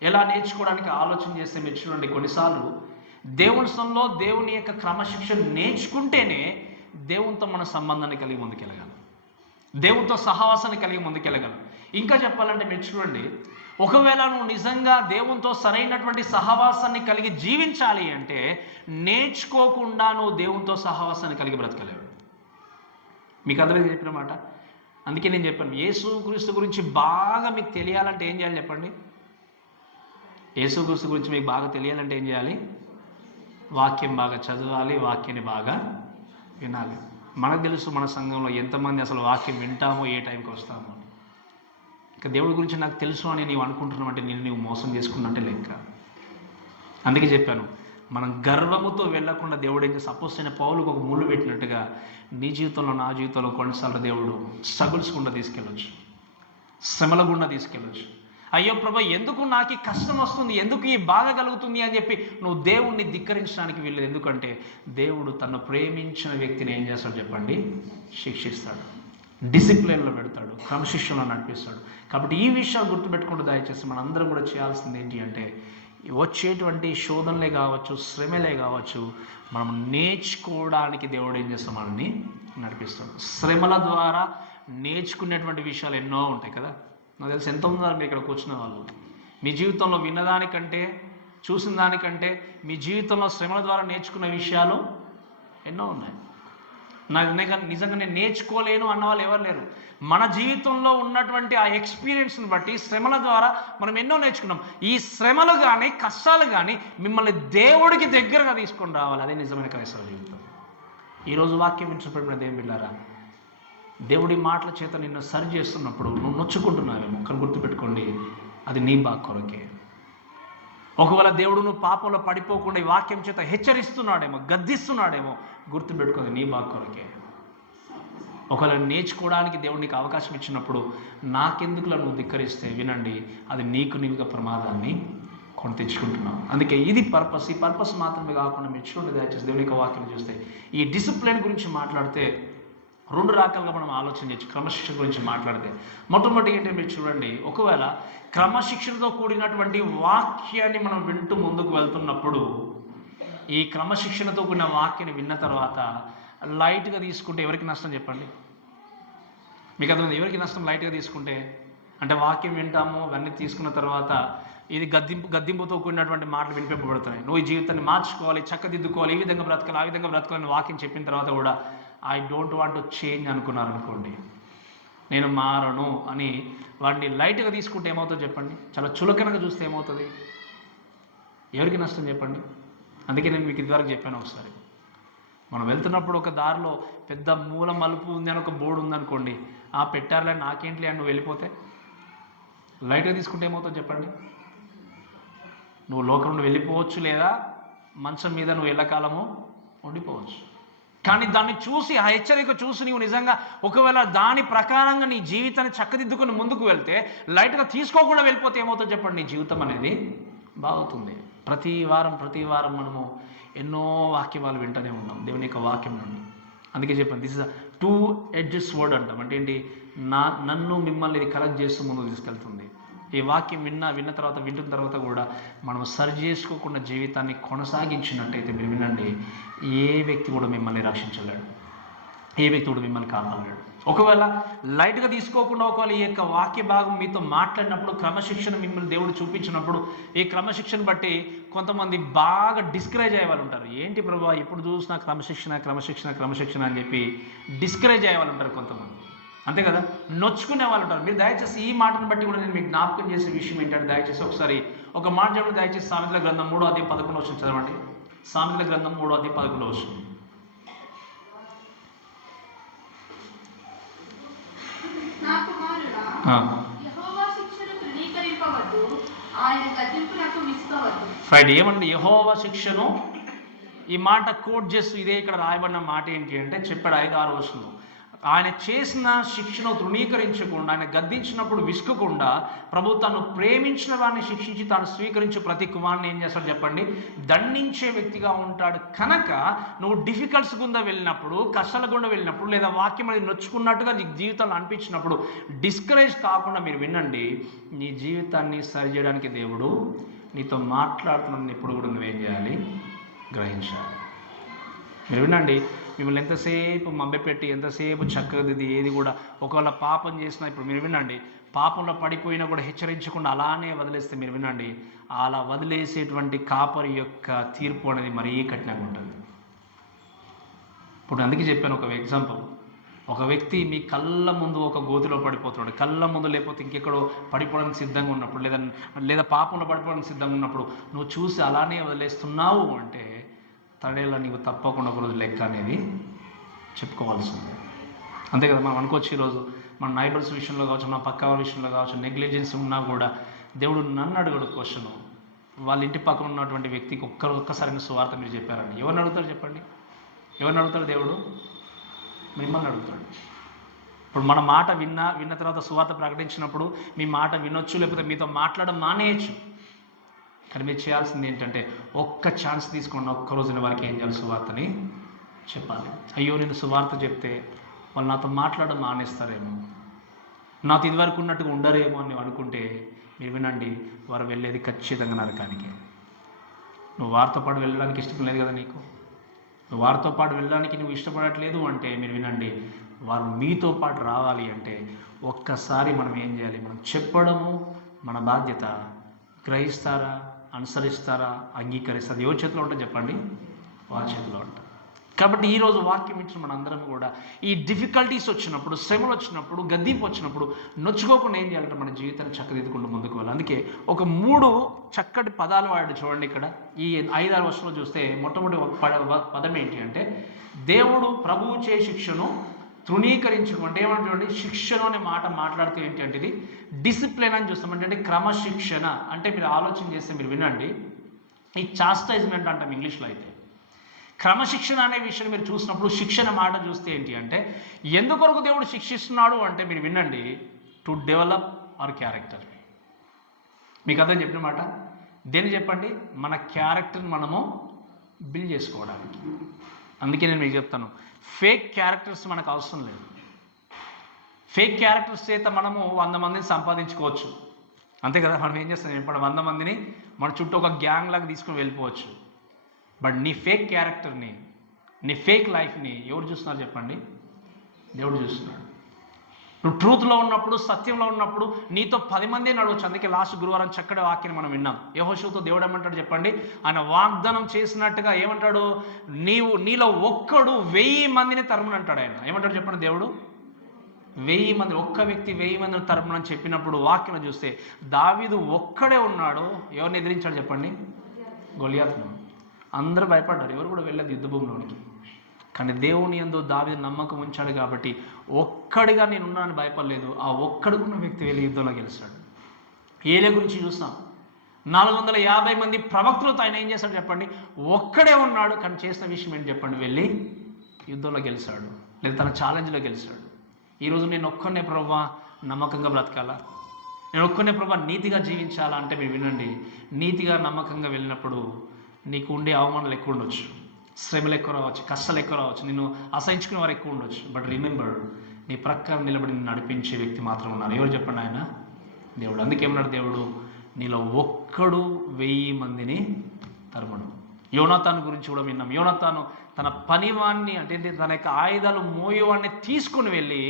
ఎలా నేర్చుకోవడానికి ఆలోచన చేస్తే మీరు చూడండి, కొన్నిసార్లు దేవుని సన్నిధిలో దేవుని యొక్క క్రమశిక్షణ నేర్చుకుంటేనే దేవునితో మన సంబంధాన్ని కలిగి ముందుకెళ్ళగలం, దేవునితో సహవాసాన్ని కలిగి ముందుకెళ్ళగలం. ఇంకా చెప్పాలంటే మీరు చూడండి, ఒకవేళ నువ్వు నిజంగా దేవునితో సరైనటువంటి సహవాసాన్ని కలిగి జీవించాలి అంటే నేర్చుకోకుండా నువ్వు దేవునితో సహవాసాన్ని కలిగి బ్రతకలేవు. మీకు అర్థమైంది చెప్పిన మాట. అందుకే నేను చెప్పాను, యేసుక్రీస్తు గురించి బాగా మీకు తెలియాలంటే ఏం చేయాలి చెప్పండి? యేసుక్రీస్తు గురించి మీకు బాగా తెలియాలంటే ఏం చేయాలి? వాక్యం బాగా చదవాలి, వాక్యాన్ని బాగా వినాలి. మనకు తెలుసు మన సంఘంలో ఎంతమంది అసలు వాక్యం వింటామో, ఏ టైంకి వస్తామో. ఇక దేవుడి గురించి నాకు తెలుసు అని నీవు అనుకుంటున్నావు అంటే నీవు మోసం చేసుకున్నట్టే లెక్క. అందుకే చెప్పాను, మనం గర్వముతో వెళ్ళకుండా దేవుడు ఏం చేసి సపోజ్ అయిన పౌలుకు ఒక ముళ్ళు పెట్టినట్టుగా నీ జీవితంలో నా జీవితంలో కొన్నిసార్లు దేవుడు స్ట్రగుల్స్ గుండా తీసుకెళ్ళొచ్చు, శ్రమల గుండా తీసుకెళ్ళొచ్చు. అయ్యో ప్రభా, ఎందుకు నాకు ఈ కష్టం వస్తుంది, ఎందుకు ఈ బాధ కలుగుతుంది అని చెప్పి నువ్వు దేవుణ్ణి ధిక్కరించడానికి వీల్లేదు. ఎందుకంటే దేవుడు తను ప్రేమించిన వ్యక్తిని ఏం చేస్తాడు చెప్పండి? శిక్షిస్తాడు, డిసిప్లిన్లో పెడతాడు, క్రమశిక్షణలో నడిపిస్తాడు. కాబట్టి ఈ విషయాలు గుర్తుపెట్టుకుంటూ దయచేసి మనందరం కూడా చేయాల్సింది ఏంటి అంటే, వచ్చేటువంటి శోధనలే కావచ్చు, శ్రమలే కావచ్చు, మనం నేర్చుకోవడానికి దేవుడు ఏం చేస్తాం? మనల్ని నడిపిస్తాడు. శ్రమల ద్వారా నేర్చుకునేటువంటి విషయాలు ఎన్నో ఉంటాయి కదా. నాకు తెలిసి ఎంత ఉన్నారు మీరు ఇక్కడ కూర్చున్న వాళ్ళు, మీ జీవితంలో విన్నదానికంటే, చూసిన దానికంటే మీ జీవితంలో శ్రమల ద్వారా నేర్చుకున్న విషయాలు ఎన్నో ఉన్నాయి. నిజంగా నేను నేర్చుకోలేను అన్న వాళ్ళు ఎవరు లేరు. మన జీవితంలో ఉన్నటువంటి ఆ ఎక్స్పీరియన్స్ని బట్టి, శ్రమల ద్వారా మనం ఎన్నో నేర్చుకున్నాం. ఈ శ్రమలు కానీ, కష్టాలు కానీ మిమ్మల్ని దేవుడికి దగ్గరగా తీసుకొని రావాలి. అదే నిజమైన క్రైస్తవ జీవితం. ఈరోజు వాక్యం వింటున్నప్పుడు దేవుని బిడ్డలారా, దేవుడి మాటల చేత నిన్ను సరి చేస్తున్నప్పుడు నువ్వు నొచ్చుకుంటున్నావేమో, కానీ గుర్తుపెట్టుకోండి, అది నీ బాగు కొరకే. ఒకవేళ దేవుడు నువ్వు పాపంలో పడిపోకుండా ఈ వాక్యం చేత హెచ్చరిస్తున్నాడేమో, గద్దిస్తున్నాడేమో, గుర్తుపెట్టుకోండి, నీ బాగు కొరకే. ఒకవేళ నేర్చుకోవడానికి దేవుడు నీకు అవకాశం ఇచ్చినప్పుడు నాకెందుకులా నువ్వు ధిక్కరిస్తే, వినండి, అది నీకుగా ప్రమాదాన్ని కొని తెచ్చుకుంటున్నావు. అందుకే ఇది పర్పస్. ఈ పర్పస్ మాత్రమే కాకుండా మీరు చూడండి దయచేసి దేవుని యొక్క వాక్యం చూస్తే, ఈ డిసిప్లిన్ గురించి మాట్లాడితే రెండు రకాలుగా మనం ఆలోచన చేయొచ్చు. క్రమశిక్షణ గురించి మాట్లాడితే మొట్టమొదటి ఏంటంటే మీరు చూడండి, ఒకవేళ క్రమశిక్షణతో కూడినటువంటి వాక్యాన్ని మనం వింటూ ముందుకు వెళ్తున్నప్పుడు, ఈ క్రమశిక్షణతో కూడిన వాక్యాన్ని విన్న తర్వాత లైట్గా తీసుకుంటే ఎవరికి నష్టం చెప్పండి? మీకు అర్థమైంది? ఎవరికి నష్టం లైట్గా తీసుకుంటే? అంటే వాక్యం వింటాము, అవన్నీ తీసుకున్న తర్వాత ఇది గద్దింపుతో కూడినటువంటి మాటలు వినిపింపబడుతున్నాయి. నువ్వు ఈ జీవితాన్ని మార్చుకోవాలి, చక్కదిద్దుకోవాలి, ఈ విధంగా బ్రతకాలి, ఆ విధంగా బ్రతకాలని వాక్యం చెప్పిన తర్వాత కూడా I don't want to change అనుకున్నారనుకోండి, నేను మారను అని వాడిని లైట్గా తీసుకుంటే ఏమవుతుందో చెప్పండి? చాలా చులకనగా చూస్తే ఏమవుతుంది? ఎవరికి నష్టం చెప్పండి? అందుకే నేను మీకు ఇదివరకు చెప్పాను, ఒకసారి మనం వెళ్తున్నప్పుడు ఒక దారిలో పెద్ద మూల మలుపు ఉంది అని ఒక బోర్డు ఉందనుకోండి, ఆ పెట్టారులే నాకేంటి అని నువ్వు వెళ్ళిపోతే, లైట్గా తీసుకుంటే ఏమవుతుందో చెప్పండి? నువ్వు లోకం నుండి వెళ్ళిపోవచ్చు, లేదా మంచం మీద నువ్వు ఎల్లకాలము ఉండిపోవచ్చు. కానీ దాన్ని చూసి, ఆ హెచ్చరిక చూసి నీవు నిజంగా ఒకవేళ దాని ప్రకారంగా నీ జీవితాన్ని చక్కదిద్దుకొని ముందుకు వెళ్తే, లైట్గా తీసుకోకుండా వెళ్ళిపోతే ఏమవుతుందో చెప్పండి? నీ జీవితం అనేది బాగుతుంది. ప్రతి వారం మనము ఎన్నో వాక్యాలు వింటూనే ఉన్నాం దేవుని యొక్క వాక్యం నుండి. అందుకే చెప్పాను, this is a 2 edges sword అంటాం. అంటే ఏంటి? నన్ను మిమ్మల్ని ఇది కలెక్ట్ చేస్తూ ముందుకు తీసుకెళ్తుంది. ఈ వాక్యం వింటున్న తర్వాత కూడా మనం సరి చేసుకోకుండా జీవితాన్ని కొనసాగించినట్టయితే మీరు వినండి, ఏ వ్యక్తి కూడా మిమ్మల్ని రక్షించలేడు, ఏ వ్యక్తి కూడా మిమ్మల్ని కాపాడలేడు. ఒకవేళ లైట్గా తీసుకోకుండా ఒకవేళ ఈ యొక్క వాక్య భాగం మీతో మాట్లాడినప్పుడు, క్రమశిక్షణ మిమ్మల్ని దేవుడు చూపించినప్పుడు, ఈ క్రమశిక్షణ బట్టి కొంతమంది బాగా డిస్కరేజ్ అయ్యే వాళ్ళు ఉంటారు. ఏంటి ప్రభా ఎప్పుడు చూసినా క్రమశిక్షణ అని చెప్పి డిస్కరేజ్ అయ్యే వాళ్ళు ఉంటారు కొంతమంది, అంతే కదా, నొచ్చుకునే వాళ్ళు ఉంటారు. మీరు దయచేసి ఈ మాటను బట్టి కూడా నేను మీకు జ్ఞాపకం చేసే విషయం ఏంటంటే, దయచేసి ఒకసారి ఒక మాట చెప్పండి. దయచేసి సామెతల గ్రంథం 3:11 చదవండి. సామెతల గ్రంథం 3:11. రైట్, ఏమండి యెహోవా శిక్షను, ఈ మాట కోట్ చేస్తూ ఇదే ఇక్కడ రాయబడిన మాట ఏంటి అంటే, చెప్పాడు 5-6 వచనంలో, ఆయన చేసిన శిక్షను తృణీకరించకుండా, ఆయన గద్దించినప్పుడు విసుకకుండా, ప్రభు తను ప్రేమించిన వారిని శిక్షించి తాను స్వీకరించే ప్రతి కుమారుని ఏం చేస్తాడు చెప్పండి? దండించే వ్యక్తిగా ఉంటాడు. కనుక నువ్వు డిఫికల్ట్స్ గుండా వెళ్ళినప్పుడు, కష్టాల గుండా వెళ్ళినప్పుడు, లేదా వాక్యం అనేది నొచ్చుకున్నట్టుగా నీ జీవితంలో అనిపించినప్పుడు డిస్కరేజ్ కాకుండా మీరు వినండి, నీ జీవితాన్ని సరి చేయడానికి దేవుడు నీతో మాట్లాడుతున్నది ఎప్పుడు కూడా నువ్వేం చేయాలి? గ్రహించాలి. మీరు వినండి, మిమ్మల్ని ఎంతసేపు మభ్యపెట్టి ఎంతసేపు చక్కదిది ఏది కూడా ఒకవేళ పాపం చేసినా, ఇప్పుడు మీరు వినండి, పాపంలో పడిపోయినా కూడా హెచ్చరించకుండా అలానే వదిలేస్తే మీరు వినండి, అలా వదిలేసేటువంటి కాపరి యొక్క తీర్పు అనేది మరీ కఠినంగా ఉంటుంది. ఇప్పుడు అందుకే చెప్పాను ఒక ఎగ్జాంపుల్. ఒక వ్యక్తి మీ కళ్ళ ముందు ఒక గోతిలో పడిపోతున్నాడు, కళ్ళ ముందు లేకపోతే ఇంకెక్కడో పడిపోవడానికి సిద్ధంగా ఉన్నప్పుడు, లేదా పాపంలో పడిపోవడానికి సిద్ధంగా ఉన్నప్పుడు నువ్వు చూసి అలానే వదిలేస్తున్నావు అంటే తడేలా నీకు తప్పకుండా ఒకరోజు లెక్క అనేది చెప్పుకోవాల్సిందే. అంతే కదా. మనం అనుకోవచ్చు ఈరోజు మన నైబర్స్ విషయంలో కావచ్చు, మన పక్క వాళ్ళ విషయంలో కావచ్చు, నెగ్లిజెన్స్ ఉన్నా కూడా దేవుడు నన్ను అడుగుడు క్వశ్చన్, వాళ్ళ ఇంటి పక్కన ఉన్నటువంటి వ్యక్తికి ఒక్కసారి సువార్త మీరు చెప్పారండి, ఎవరిని అడుగుతారు చెప్పండి? ఎవరిని అడుగుతాడు దేవుడు? మిమ్మల్ని అడుగుతాడు. ఇప్పుడు మన మాట విన్న తర్వాత సువార్త ప్రకటించినప్పుడు మీ మాట వినొచ్చు, లేకపోతే మీతో మాట్లాడడం మానేయచ్చు. కానీ మీరు చేయాల్సింది ఏంటంటే ఒక్క ఛాన్స్ తీసుకున్న ఒక్క రోజున వారికి ఏం చేయాలి? సువార్తని చెప్పాలి. అయ్యో నేను సువార్త చెప్తే వాళ్ళు నాతో మాట్లాడడం మానేస్తారేమో, నాతో ఇదివరకు ఉన్నట్టుగా ఉండరేమో అని అనుకుంటే మీరు వినండి, వారు వెళ్ళేది ఖచ్చితంగా నరకానికి. నువ్వు వారితో పాటు వెళ్ళడానికి ఇష్టం లేదు కదా, నువ్వు వారితో పాటు వెళ్ళడానికి నువ్వు ఇష్టపడట్లేదు అంటే మీరు వినండి, వారు మీతో పాటు రావాలి అంటే ఒక్కసారి మనం ఏం చేయాలి? మనం చెప్పడము మన బాధ్యత. గ్రహిస్తారా, అనుసరిస్తారా, అంగీకరిస్తారా? ఎవరి చేతిలో ఉంటుంది చెప్పండి? వారి చేతిలో ఉంటుంది. కాబట్టి ఈరోజు వాక్యం ఇచ్చిన మనందరం కూడా ఈ డిఫికల్టీస్ వచ్చినప్పుడు, శ్రమలు వచ్చినప్పుడు, గద్దీపు వచ్చినప్పుడు నొచ్చుకోకుండా ఏం చేయాలంటే మన జీవితాన్ని చక్కదిద్దుకుంటూ ముందుకు వెళ్ళాలి. అందుకే ఒక 3 చక్కటి పదాలు వాడు చూడండి. ఇక్కడ ఈ 5-6 వర్షంలో చూస్తే మొట్టమొదటి పదం ఏంటి అంటే దేవుడు ప్రభువు చే శిక్షను తృణీకరించుకుంటే ఏమంటే చూడండి, శిక్షను అనే మాట మాట్లాడితే ఏంటి అంటే ఇది డిసిప్లిన్ అని చూస్తాం. అంటే క్రమశిక్షణ అంటే మీరు ఆలోచన చేస్తే మీరు వినండి, ఈ చాస్టైజ్మెంట్ అంటాం ఇంగ్లీష్లో. అయితే క్రమశిక్షణ అనే విషయం మీరు చూసినప్పుడు శిక్షణ మాట చూస్తే ఏంటి అంటే ఎందుకొరకు దేవుడు శిక్షిస్తున్నాడు అంటే మీరు వినండి, టు డెవలప్ అవర్ క్యారెక్టర్. మీకు అర్థం చెప్పిన మాట దేని చెప్పండి? మన క్యారెక్టర్ని మనము బిల్డ్ చేసుకోవడానికి. అందుకే నేను మీకు చెప్తాను, ఫేక్ క్యారెక్టర్స్ మనకు అవసరం లేదు. ఫేక్ క్యారెక్టర్స్ చేత మనము 100 మందిని సంపాదించుకోవచ్చు, అంతే కదా. మనం ఏం చేస్తాం ఇప్పుడు 100 మందిని మన చుట్టూ ఒక గ్యాంగ్ లాగా తీసుకుని వెళ్ళిపోవచ్చు. బట్ నీ ఫేక్ క్యారెక్టర్ని, నీ ఫేక్ లైఫ్ని ఎవరు చూస్తున్నారు చెప్పండి? దేవుడు చూస్తున్నాడు. నువ్వు ట్రూత్లో ఉన్నప్పుడు, సత్యంలో ఉన్నప్పుడు నీతో 10 మంది నడవచ్చు. అందుకే లాస్ట్ గురువారం చక్కటి వాక్యాన్ని మనం విన్నాం. యెహోషువతో దేవుడు ఏమంటాడు చెప్పండి? ఆయన వాగ్దానం చేసినట్టుగా ఏమంటాడు? నీలో ఒక్కడు 1000 మందిని తరుమునంటాడు. ఆయన ఏమంటాడు చెప్పండి? దేవుడు 1000 మంది, ఒక్క వ్యక్తి 1000 మందిని తరుమునని చెప్పినప్పుడు వాక్యం చూస్తే దావీదు ఒక్కడే ఉన్నాడు. ఎవరిని ఎదిరించాడు చెప్పండి? గొలియాతును. అందరూ భయపడ్డారు, ఎవరు కూడా వెళ్ళలేదు యుద్ధభూమిలోనికి. కానీ దేవుని యందు దావీదు నమ్మకం ఉంచాడు కాబట్టి ఒక్కడిగా నేనున్నానని భయపడలేదు. ఆ ఒక్కడుకున్న వ్యక్తి వెళ్ళి యుద్ధంలో గెలిచాడు. ఏలే గురించి చూస్తాం, 450 మంది ప్రవక్తలతో ఆయన ఏం చేశాడు చెప్పండి? ఒక్కడే ఉన్నాడు, కానీ చేసిన విషయం ఏంటి చెప్పండి? వెళ్ళి యుద్ధంలో గెలిచాడు, లేదా తన ఛాలెంజ్లో గెలిచాడు. ఈరోజు నేను ఒక్కనే ప్రభువా నమ్మకంగా బ్రతకాలా, నేను ఒక్కనే ప్రభువా నీతిగా జీవించాలా అంటే మీరు వినండి, నీతిగా నమ్మకంగా వెళ్ళినప్పుడు నీకు ఉండే అవమానాలు ఎక్కువ ఉండొచ్చు, శ్రమలు ఎక్కువ రావచ్చు, కష్టాలు ఎక్కువ రావచ్చు, నిన్ను అసహించుకునే వారు ఎక్కువ ఉండొచ్చు. బట్ రిమెంబర్, నీ ప్రక్కన నిలబడి నిన్ను నడిపించే వ్యక్తి మాత్రం ఉన్నారు. ఎవరు చెప్పండి? ఆయన దేవుడు. అందుకేమన్నాడు దేవుడు? నీలో ఒక్కడు 1000 మందిని తరుమును. యోనాతాను గురించి కూడా విన్నాం. యోనాతాను తన పనివాన్ని అంటే తన యొక్క ఆయుధాలు మోయేవాడిని తీసుకుని వెళ్ళి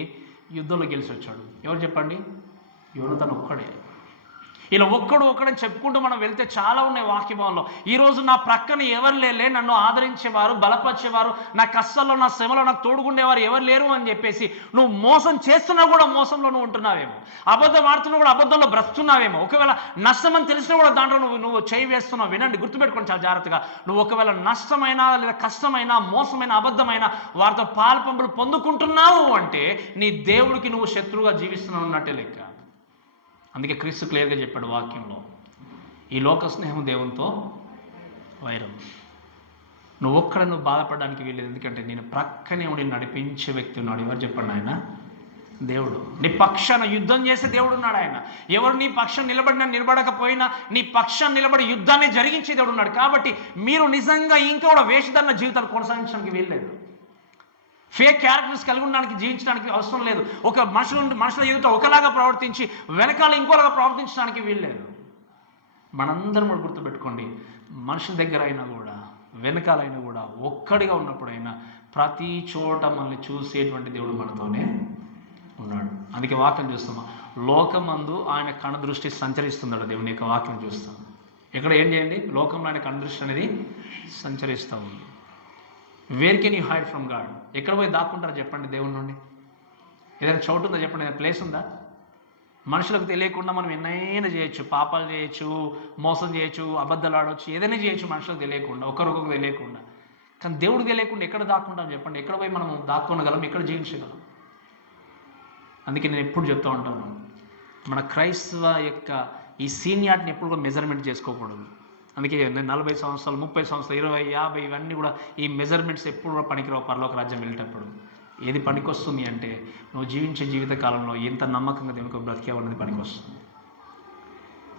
యుద్ధంలో గెలిచి వచ్చాడు. ఎవరు చెప్పండి? యోనాతాను ఒక్కడే. ఇలా ఒక్కడని చెప్పుకుంటూ మనం వెళ్తే చాలా ఉన్నాయి వాక్యభావంలో. ఈరోజు నా ప్రక్కన ఎవరు లేలే, నన్ను ఆదరించేవారు, బలపరిచేవారు, నా కష్టాల్లో నా శ్రమలో నాకు తోడుకుండేవారు ఎవరు లేరు అని చెప్పేసి నువ్వు మోసం చేస్తున్నా కూడా మోసంలో నువ్వు ఉంటున్నావేమో, అబద్ధం ఆడుతున్నా కూడా అబద్ధంలో బ్రతుకుతున్నావేమో, ఒకవేళ నష్టం అని తెలిసినా కూడా దాంట్లో నువ్వు చేయి వేస్తున్నావు. వినండి, గుర్తుపెట్టుకోండి చాలా జాగ్రత్తగా. నువ్వు ఒకవేళ నష్టమైనా లేదా కష్టమైనా మోసమైన అబద్ధమైన వారితో పాల్పంపులు పొందుకుంటున్నావు అంటే నీ దేవుడికి నువ్వు శత్రువుగా జీవిస్తున్నావు అన్నట్టే లెక్క. అందుకే క్రీస్తు క్లియర్గా చెప్పాడు వాక్యంలో, ఈ లోక స్నేహం దేవునితో వైరం. నువ్వు బాధపడడానికి వీలేదు, ఎందుకంటే నేను ప్రక్కనే ఉండి నడిపించే వ్యక్తి ఉన్నాడు. ఎవరు చెప్పండి? ఆయన దేవుడు. నీ పక్షాన యుద్ధం చేసే దేవుడు ఉన్నాడు. ఆయన ఎవరు నీ పక్షం నిలబడకపోయినా నీ పక్షం నిలబడి యుద్ధాన్ని జరిగించే దేవుడు ఉన్నాడు. కాబట్టి మీరు నిజంగా ఇంకా కూడా వేషధరణ జీవితాలు కొనసాగించడానికి వీల్లేదు. ఫేక్ క్యారెక్టర్స్ కలిగి ఉండడానికి, జీవించడానికి అవసరం లేదు. ఒక మనుషుల ఎదుట ఒకలాగా ప్రవర్తించి వెనకాల ఇంకోలాగా ప్రవర్తించడానికి వీల్లేదు. మనందరం కూడా గుర్తుపెట్టుకోండి, మనుషుల దగ్గర అయినా కూడా వెనకాలైనా కూడా ఒక్కడిగా ఉన్నప్పుడైనా ప్రతి చోట మనల్ని చూసేటువంటి దేవుడు మనతోనే ఉన్నాడు. అందుకే వాక్యం చూస్తామా, లోకమందు ఆయన కనుదృష్టి సంచరిస్తున్నాడు. దేవుని యొక్క వాక్యం చూస్తాం. ఇక్కడ ఏం చేయండి, లోకంలో ఆయన కనుదృష్టి అనేది సంచరిస్తూ ఉంది. Where can you hide from God? ఎక్కడ పోయి దాక్కుంటారో చెప్పండి దేవుని నుండి? ఏదైనా చోటు ఉందా చెప్పండి? ఏదైనా ప్లేస్ ఉందా? మనుషులకు తెలియకుండా మనం ఎన్నైనా చేయొచ్చు, పాపాలు చేయొచ్చు, మోసం చేయొచ్చు, అబద్ధాలు ఆడవచ్చు, ఏదైనా చేయొచ్చు మనుషులకు తెలియకుండా, ఒకరికొకరు తెలియకుండా. కానీ దేవుడికి తెలియకుండా ఎక్కడ దాక్కుంటాం చెప్పండి? ఎక్కడ పోయి మనం దాక్కొనగలం? ఎక్కడ జీవించగలం? అందుకే నేను ఎప్పుడు చెప్తూ ఉంటాను, మన క్రైస్తవ యొక్క ఈ సీనియార్ని ఎప్పుడు కూడా మెజర్మెంట్ చేసుకోకూడదు. అందుకే నేను 40 సంవత్సరాలు, 30 సంవత్సరాలు, 20, 50 ఇవన్నీ కూడా ఈ మెజర్మెంట్స్ ఎప్పుడు కూడా పనికిరావు. పరలోక రాజ్యం వెళ్ళేటప్పుడు ఏది పనికొస్తుంది అంటే, నువ్వు జీవించే జీవిత కాలంలో ఎంత నమ్మకంగా దేవునికి బ్రతికావు అన్నది పనికొస్తుంది.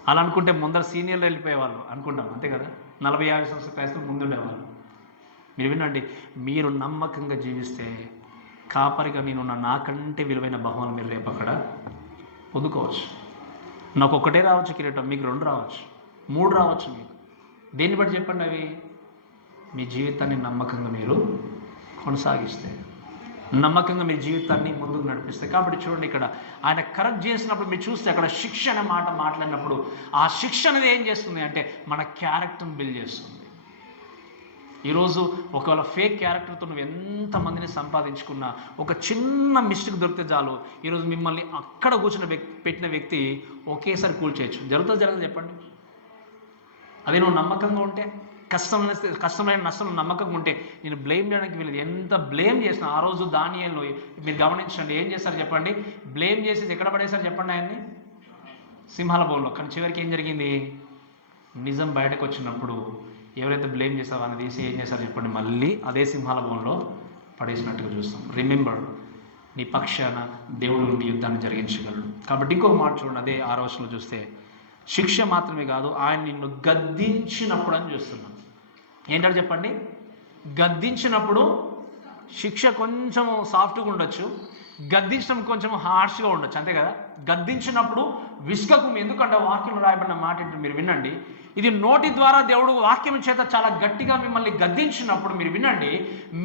అలా అనుకుంటే ముందర సీనియర్లు వెళ్ళిపోయేవాళ్ళు అనుకుంటాం, అంతే కదా. 40, 50 సంవత్సరాల క్రైస్తవులు ముందుండేవాళ్ళు. మీరు వినండి, మీరు నమ్మకంగా జీవిస్తే కాపరిగా నేనున్న నాకంటే విలువైన బహుమానం మీరు రేపు అక్కడ పొందుకోవచ్చు. నాకు ఒకటే రావచ్చు కిరీటం, మీకు 2 రావచ్చు, 3 రావచ్చు. మీకు దేన్ని బట్టి చెప్పండి? అవి మీ జీవితాన్ని నమ్మకంగా మీరు కొనసాగిస్తే, నమ్మకంగా మీ జీవితాన్ని ముందుకు నడిపిస్తే. కాబట్టి చూడండి, ఇక్కడ ఆయన కరెక్ట్ చేసినప్పుడు మీరు చూస్తే అక్కడ శిక్ష అనే మాట మాట్లాడినప్పుడు ఆ శిక్ష అనేది ఏం చేస్తుంది అంటే మన క్యారెక్టర్ని బిల్డ్ చేస్తుంది. ఈరోజు ఒకవేళ ఫేక్ క్యారెక్టర్తో నువ్వు ఎంతమందిని సంపాదించుకున్నా, ఒక చిన్న మిస్టేక్ దొరికితే చాలు, ఈరోజు మిమ్మల్ని అక్కడ కూర్చుని పెట్టిన వ్యక్తి ఒకేసారి కూల్చేయచ్చు. జరగదు చెప్పండి? అదే నువ్వు నమ్మకంగా ఉంటే, కష్టమైన నష్టం నమ్మకంగా ఉంటే నేను బ్లేమ్ చేయడానికి వీళ్ళు ఎంత బ్లేమ్ చేసినా, ఆ రోజు దానియేలు మీరు గమనించండి, ఏం చేశారు చెప్పండి? బ్లేమ్ చేసేది ఎక్కడ పడేశారు చెప్పండి? ఆయన్ని సింహాల బోన్లో. కానీ చివరికి ఏం జరిగింది? నిజం బయటకు వచ్చినప్పుడు ఎవరైతే బ్లేమ్ చేశారో వాళ్ళని తీసి ఏం చేశారు చెప్పండి? మళ్ళీ అదే సింహాల బోన్లో పడేసినట్టుగా చూస్తాం. రిమెంబర్, నీ పక్షాన దేవుడు నీ యుద్ధాన్ని జరిగించగలడు. కాబట్టి ఇంకొక మాట చూడండి, అదే 6వ వచనంలో చూస్తే, శిక్ష మాత్రమే కాదు, ఆయన నిన్ను గద్దించినప్పుడు అని చూస్తున్నాం. ఏంటంటే చెప్పండి? గద్దించినప్పుడు శిక్ష కొంచెం సాఫ్ట్గా ఉండొచ్చు, గద్దించడం కొంచెం హార్ష్గా ఉండొచ్చు, అంతే కదా. గద్దించినప్పుడు విసుకకు, ఎందుకంటే వాక్యంలో రాయబడిన మాట ఏంటో మీరు వినండి. ఇది నోటి ద్వారా దేవుడు వాక్యం చేత చాలా గట్టిగా మిమ్మల్ని గద్దించినప్పుడు మీరు వినండి,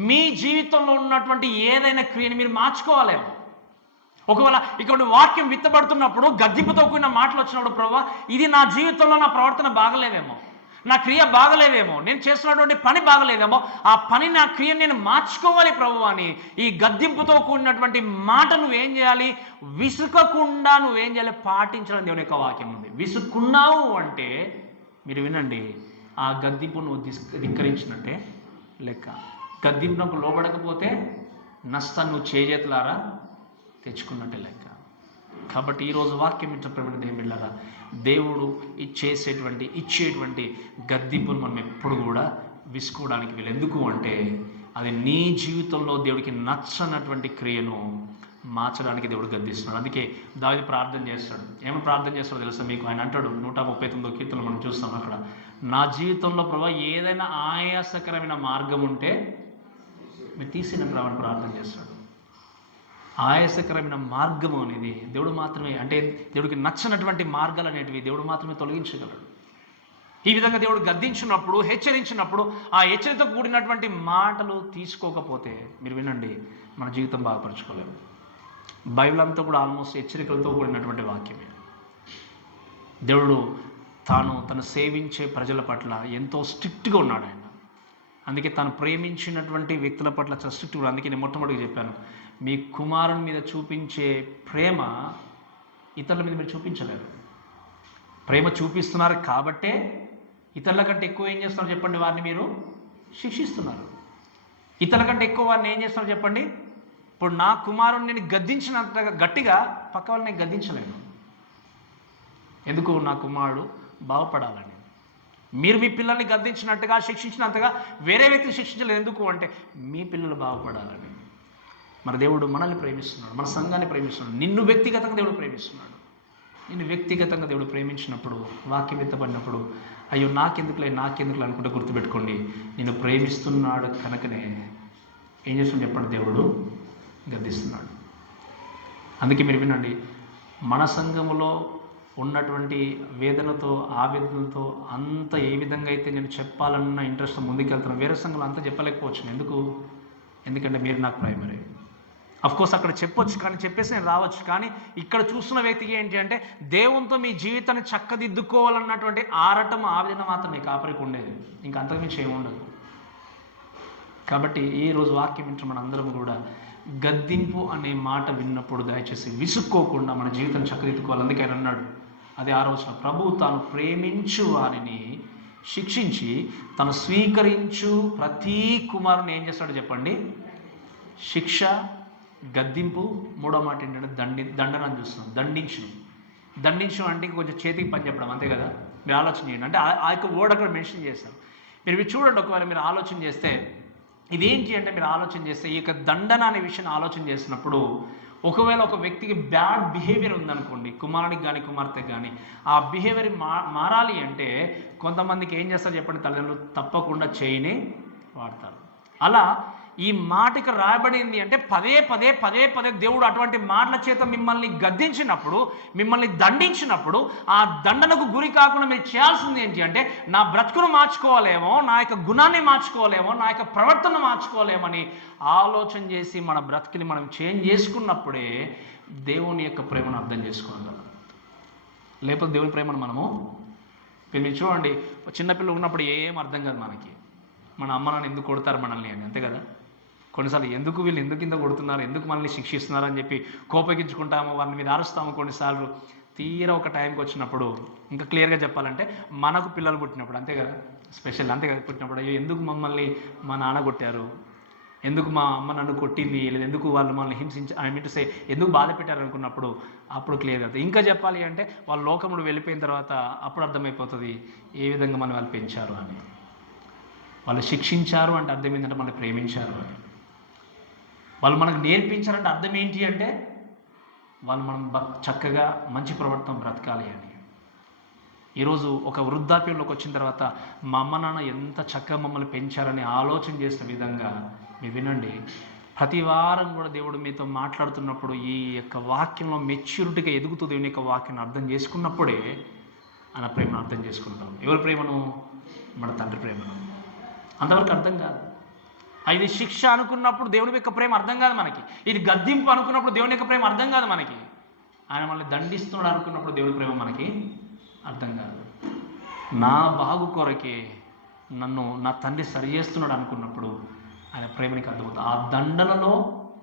మీ జీవితంలో ఉన్నటువంటి ఏదైనా క్రియని మీరు మార్చుకోవాలేమో. ఒకవేళ ఇక్కడ వాక్యం విత్తబడుతున్నప్పుడు గద్దింపుతో కూడిన మాటలు వచ్చినప్పుడు, ప్రభువా ఇది నా జీవితంలో నా ప్రవర్తన బాగలేదేమో, నా క్రియ బాగలేదేమో, నేను చేస్తున్నటువంటి పని బాగలేదేమో, ఆ పని నా క్రియను నేను మార్చుకోవాలి ప్రభువా అని ఈ గద్దింపుతో కూడినటువంటి మాట నువ్వేం చేయాలి? విసుకకుండా నువ్వేం చేయాలి? పాటించడం దేవుని యొక్క వాక్యం ఉంది. విసుక్కున్నావు అంటే మీరు వినండి, ఆ గద్దింపు నువ్వు ధిక్కరించినట్టే లెక్క. గద్దింపునకు లోబడకపోతే నష్టాన్ని నువ్వు చేజేతులారా తెచ్చుకున్నట్టే లెక్క. కాబట్టి ఈరోజు వాక్యం ఇంటప్పుడు దేవుళ్ళారా, దేవుడు ఇచ్చేటువంటి గద్దింపును మనం ఎప్పుడు కూడా విసుకోవడానికి వీలు. ఎందుకు అంటే అది నీ జీవితంలో దేవుడికి నచ్చనటువంటి క్రియను మార్చడానికి దేవుడు గద్దిస్తున్నాడు. అందుకే దావీదు ప్రార్థన చేస్తాడు. ఏమైనా ప్రార్థన చేస్తాడో తెలుసా మీకు? ఆయన అంటాడు 139వ కీర్తనలో మనం చూస్తాం, అక్కడ నా జీవితంలో ప్రభువా ఏదైనా ఆయాసకరమైన మార్గం ఉంటే మీరు తీసిన ప్రార్థన చేస్తాడు. ఆయాసకరమైన మార్గము అనేది దేవుడు మాత్రమే, అంటే దేవుడికి నచ్చనటువంటి మార్గాలు అనేటివి దేవుడు మాత్రమే తొలగించగలడు. ఈ విధంగా దేవుడు గద్దించినప్పుడు, హెచ్చరించినప్పుడు ఆ హెచ్చరికతో కూడినటువంటి మాటలు తీసుకోకపోతే మీరు వినండి, మన జీవితం బాగుపరచుకోలేము. బైబిల్ అంతా కూడా ఆల్మోస్ట్ హెచ్చరికలతో కూడినటువంటి వాక్యమే. దేవుడు తను సేవించే ప్రజల పట్ల ఎంతో స్ట్రిక్ట్గా ఉన్నాడు ఆయన. అందుకే తను ప్రేమించినటువంటి వ్యక్తుల పట్ల చాలా స్ట్రిక్ట్గా. అందుకే నేను మొట్టమొదటిగా చెప్పాను, మీ కుమారుని మీద చూపించే ప్రేమ ఇతరుల మీద మీరు చూపించలేరు. ప్రేమ చూపిస్తున్నారు కాబట్టే ఇతరుల కంటే ఎక్కువ ఏం చేస్తున్నారు చెప్పండి? వారిని మీరు శిక్షిస్తున్నారు. ఇతరుల కంటే ఎక్కువ వారిని ఏం చేస్తున్నారు చెప్పండి? ఇప్పుడు నా కుమారుని నేను గద్దించినంతగా గట్టిగా పక్క వాళ్ళని నేను గద్దించలేను. ఎందుకు? నా కుమారుడు బాగుపడాలని. మీరు మీ పిల్లల్ని గద్దించినట్టుగా, శిక్షించినంతగా వేరే వ్యక్తిని శిక్షించలేదు. ఎందుకు అంటే మీ పిల్లలు బాగుపడాలని. మన దేవుడు మనల్ని ప్రేమిస్తున్నాడు, మన సంఘాన్ని ప్రేమిస్తున్నాడు, నిన్ను వ్యక్తిగతంగా దేవుడు ప్రేమిస్తున్నాడు. నిన్ను వ్యక్తిగతంగా దేవుడు ప్రేమించినప్పుడు, వాక్యం ఎత్తబడినప్పుడు, అయ్యో నాకెందుకులే అనుకుంటే గుర్తుపెట్టుకోండి, నిన్ను ప్రేమిస్తున్నాడు కనుకనే ఏం చేస్తున్నాడు చెప్పండి? దేవుడు గద్దిస్తున్నాడు. అందుకే మీరు వినండి, మన సంఘములో ఉన్నటువంటి వేదనతో ఆవేదనతో అంత ఏ విధంగా అయితే నేను చెప్పాలన్న ఇంట్రెస్ట్ ముందుకెళ్తున్నాను, వేరే సంఘంలో అంతా చెప్పలేకపోవచ్చు. ఎందుకంటే మీరు నాకు ప్రైమరీ. కోర్స్ అక్కడ చెప్పొచ్చు, కానీ చెప్పేసి నేను రావచ్చు. కానీ ఇక్కడ చూస్తున్న వ్యక్తికి ఏంటి అంటే దేవునితో మీ జీవితాన్ని చక్కదిద్దుకోవాలన్నటువంటి ఆరాటం, ఆవేదన మాత్రం మీ కాపరికి ఉండేది, ఇంకా అంతకు మించి ఏముండదు. కాబట్టి ఈరోజు వాక్యం వింటున్న మనందరం కూడా గద్దింపు అనే మాట విన్నప్పుడు దయచేసి విసుక్కోకుండా మన జీవితం చక్కదిద్దుకోవాలి. అందుకే ఆయన అన్నాడు, అది 6వ వచనం, ప్రభువు తాను ప్రేమించు వారిని శిక్షించి తను స్వీకరించు ప్రతి కుమారుని ఏం చేస్తాడో చెప్పండి, శిక్ష, గద్దింపు. 3వ మాట ఏంటంటే దండన అని చూస్తున్నాం. దండించు అంటే కొంచెం చేతికి పని చెప్పడం, అంతే కదా. మీరు ఆలోచన చేయండి, అంటే ఆ యొక్క వర్డ్ అక్కడ మెన్షన్ చేస్తారు. మీరు చూడండి, ఒకవేళ మీరు ఆలోచన చేస్తే ఇదేంటి అంటే, మీరు ఆలోచన చేస్తే ఈ యొక్క దండన అనే విషయాన్ని ఆలోచన చేసినప్పుడు, ఒకవేళ ఒక వ్యక్తికి బ్యాడ్ బిహేవియర్ ఉందనుకోండి, కుమారునికి కానీ కుమార్తెకి కానీ, ఆ బిహేవియర్ మారాలి అంటే కొంతమందికి ఏం చేస్తారు చెప్పండి, తల్లిదండ్రులు తప్పకుండా చేయని వాడతారు. అలా ఈ మాటకి రాయబడింది అంటే పదే పదే దేవుడు అటువంటి మాటల చేత మిమ్మల్ని గద్దించినప్పుడు, మిమ్మల్ని దండించినప్పుడు, ఆ దండనకు గురి కాకుండా మీరు చేయాల్సింది ఏంటి అంటే, నా బ్రతుకును మార్చుకోవాలేమో, నా యొక్క గుణాన్ని మార్చుకోవాలేమో, నా యొక్క ప్రవర్తన మార్చుకోవాలేమని ఆలోచన చేసి మన బ్రతుకుని మనం చేంజ్ చేసుకున్నప్పుడే దేవుని యొక్క ప్రేమను అర్థం చేసుకోగలం. లేకపోతే దేవుని ప్రేమను మనము మీరు చూడండి, చిన్నపిల్లలు ఉన్నప్పుడు ఏం అర్థం కాదు మనకి, మన అమ్మ నాన్న ఎందుకు కొడతారు మనల్ని అని, అంతే కదా. కొన్నిసార్లు వీళ్ళు ఎందుకు ఇంత కొడుతున్నారు, ఎందుకు మనల్ని శిక్షిస్తున్నారు అని చెప్పి కోపగించుకుంటాము, వాళ్ళని మీద అరుస్తాము. కొన్నిసార్లు తీరా ఒక టైంకి వచ్చినప్పుడు, ఇంకా క్లియర్గా చెప్పాలంటే మనకు పిల్లలు పుట్టినప్పుడు, అంతే కదా, స్పెషల్ అంతే కదా, పుట్టినప్పుడు అయ్యో ఎందుకు మమ్మల్ని మా నాన్న కొట్టారు, ఎందుకు మా అమ్మ నన్ను కొట్టింది, లేదా ఎందుకు వాళ్ళు మనల్ని హింసించి ఎందుకు బాధ పెట్టారు అనుకున్నప్పుడు అప్పుడు క్లియర్ అవుతుంది. ఇంకా చెప్పాలి అంటే వాళ్ళ లోకముడు వెళ్ళిపోయిన తర్వాత అప్పుడు అర్థమైపోతుంది ఏ విధంగా మనం వాళ్ళు పెంచారు అని. వాళ్ళు శిక్షించారు అంటే అర్థం ఏంటంటే మనల్ని ప్రేమించారు అని. వాళ్ళు మనకు నేర్పించారంటే అర్థం ఏంటి అంటే వాళ్ళు మనం చక్కగా మంచి ప్రవర్తన బ్రతకాలి అని. ఈరోజు ఒక వృద్ధాప్యంలోకి వచ్చిన తర్వాత మా అమ్మ నాన్న ఎంత చక్కగా మమ్మల్ని పెంచారని ఆలోచన చేసిన విధంగా మీరు వినండి. ప్రతి వారం కూడా దేవుడు మీతో మాట్లాడుతున్నప్పుడు ఈ యొక్క వాక్యంలో మెచ్యూరిటీగా ఎదుగుతూ దేవుని యొక్క వాక్యాన్ని అర్థం చేసుకున్నప్పుడే ఆయన ప్రేమను అర్థం చేసుకుంటాం. ఎవరి ప్రేమను? మన తండ్రి ప్రేమను. అంతవరకు అర్థం కాదు. ఇది శిక్ష అనుకున్నప్పుడు దేవుని యొక్క ప్రేమ అర్థం కాదు మనకి. ఇది గద్దింపు అనుకున్నప్పుడు దేవుని యొక్క ప్రేమ అర్థం కాదు మనకి. ఆయన మనల్ని దండిస్తున్నాడు అనుకున్నప్పుడు దేవుని ప్రేమ మనకి అర్థం కాదు. నా బాగు కొరకే నన్ను నా తండ్రి సరి చేస్తున్నాడు అనుకున్నప్పుడు ఆయన ప్రేమనికి అర్థమవుతుంది. ఆ దండలలో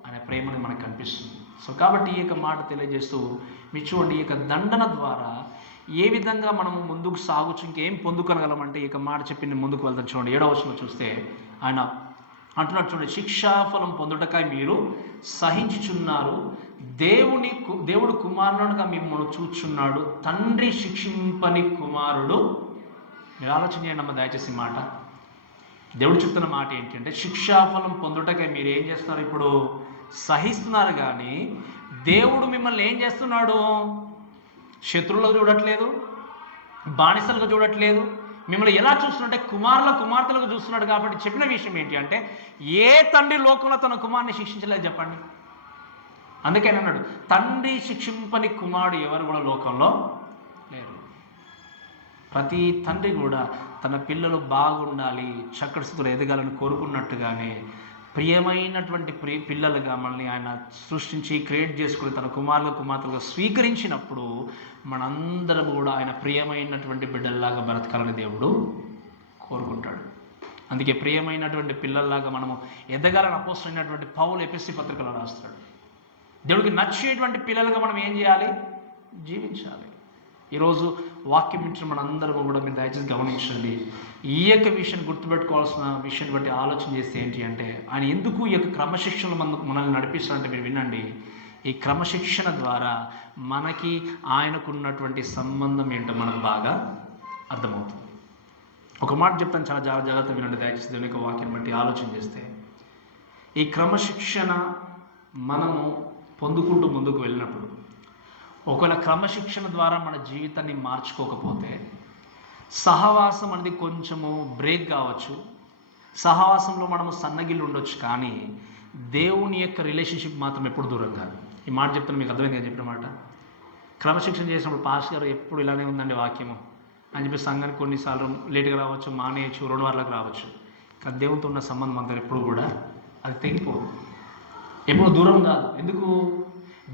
ఆయన ప్రేమని మనకు కనిపిస్తుంది. సో కాబట్టి ఈ యొక్క మాట తెలియజేస్తూ మీరు చూడండి, ఈ యొక్క దండన ద్వారా ఏ విధంగా మనము ముందుకు సాగుచు ఇంకేం పొందుకొనగలమంటే ఈ యొక్క మాట చెప్పి నేను ముందుకు వెళ్తాను. చూడండి 7వ వచనంలో చూస్తే ఆయన అంటున్నాడు, చూడండి, శిక్షాఫలం పొందుటకై మీరు సహించుచున్నారు, దేవుడు కుమారుడుగా మిమ్మల్ని చూచున్నాడు, తండ్రి శిక్షింపని కుమారుడు. మీరు ఆలోచన చేయండి అమ్మ దయచేసి మాట. దేవుడు చెప్తున్న మాట ఏంటంటే శిక్షాఫలం పొందుటకై మీరు ఏం చేస్తున్నారు, ఇప్పుడు సహిస్తున్నారు. కానీ దేవుడు మిమ్మల్ని ఏం చేస్తున్నాడు? శత్రువులుగా చూడట్లేదు, బానిసలుగా చూడట్లేదు. మిమ్మల్ని ఎలా చూస్తున్నాడంటే కుమార్తెలకు చూస్తున్నాడు. కాబట్టి చెప్పిన విషయం ఏంటి అంటే ఏ తండ్రి లోకంలో తన కుమారుని శిక్షించలేదు చెప్పండి. అందుకని అన్నాడు, తండ్రి శిక్షింపని కుమారుడు ఎవరు కూడా లోకంలో లేరు. ప్రతి తండ్రి కూడా తన పిల్లలు బాగుండాలి, చక్కటి స్థితిలో ఎదగాలని కోరుకున్నట్టుగానే ప్రియమైనటువంటి పిల్లలుగా మనల్ని ఆయన సృష్టించి క్రియేట్ చేసుకుని తన కుమార్తెలుగా స్వీకరించినప్పుడు మనందరం కూడా ఆయన ప్రియమైనటువంటి బిడ్డల్లాగా బ్రతకాలని దేవుడు కోరుకుంటాడు. అందుకే ప్రియమైనటువంటి పిల్లల్లాగా మనము ఎదగాలని అపోస్తలుడైనటువంటి పౌలు ఎఫెసీ పత్రికలో రాస్తాడు. దేవుడికి నచ్చేటువంటి పిల్లలుగా మనం ఏం చేయాలి? జీవించాలి. ఈరోజు వాక్యం ఇచ్చిన మనందరం కూడా మీరు దయచేసి గమనించండి. ఈ యొక్క విషయం గుర్తుపెట్టుకోవాల్సిన విషయాన్ని బట్టి ఆలోచన చేస్తే ఏంటి అంటే ఆయన ఎందుకు ఈ యొక్క క్రమశిక్షణలు మనల్ని నడిపిస్తారంటే మీరు వినండి, ఈ క్రమశిక్షణ ద్వారా మనకి ఆయనకున్నటువంటి సంబంధం ఏంటో మనకు బాగా అర్థమవుతుంది. ఒక మాట చెప్తాను, చాలా జాగ్రత్త వినండి దయచేసి. దేవుని యొక్క వాక్యం బట్టి ఆలోచన చేస్తే ఈ క్రమశిక్షణ మనము పొందుకుంటూ ముందుకు వెళ్ళినప్పుడు, ఒకవేళ క్రమశిక్షణ ద్వారా మన జీవితాన్ని మార్చుకోకపోతే సహవాసం అనేది కొంచెము బ్రేక్ కావచ్చు, సహవాసంలో మనము సన్నగిల్లు ఉండొచ్చు, కానీ దేవుని యొక్క రిలేషన్షిప్ మాత్రం ఎప్పుడు దూరం కాదు. ఈ మాట చెప్తాను, మీకు అర్థమైంది కదా చెప్పిన మాట. క్రమశిక్షణ చేసినప్పుడు పాస్టర్ గారు ఎప్పుడు ఇలానే ఉందండి వాక్యము అని చెప్పి సంఘానికి కొన్నిసార్లు లేటుగా రావచ్చు, మానేయచ్చు, 2 వారాలకు రావచ్చు. కానీ దేవునితో ఉన్న సంబంధం అంతా ఎప్పుడు కూడా అది తెగిపోదు, ఎప్పుడు దూరం కాదు. ఎందుకు?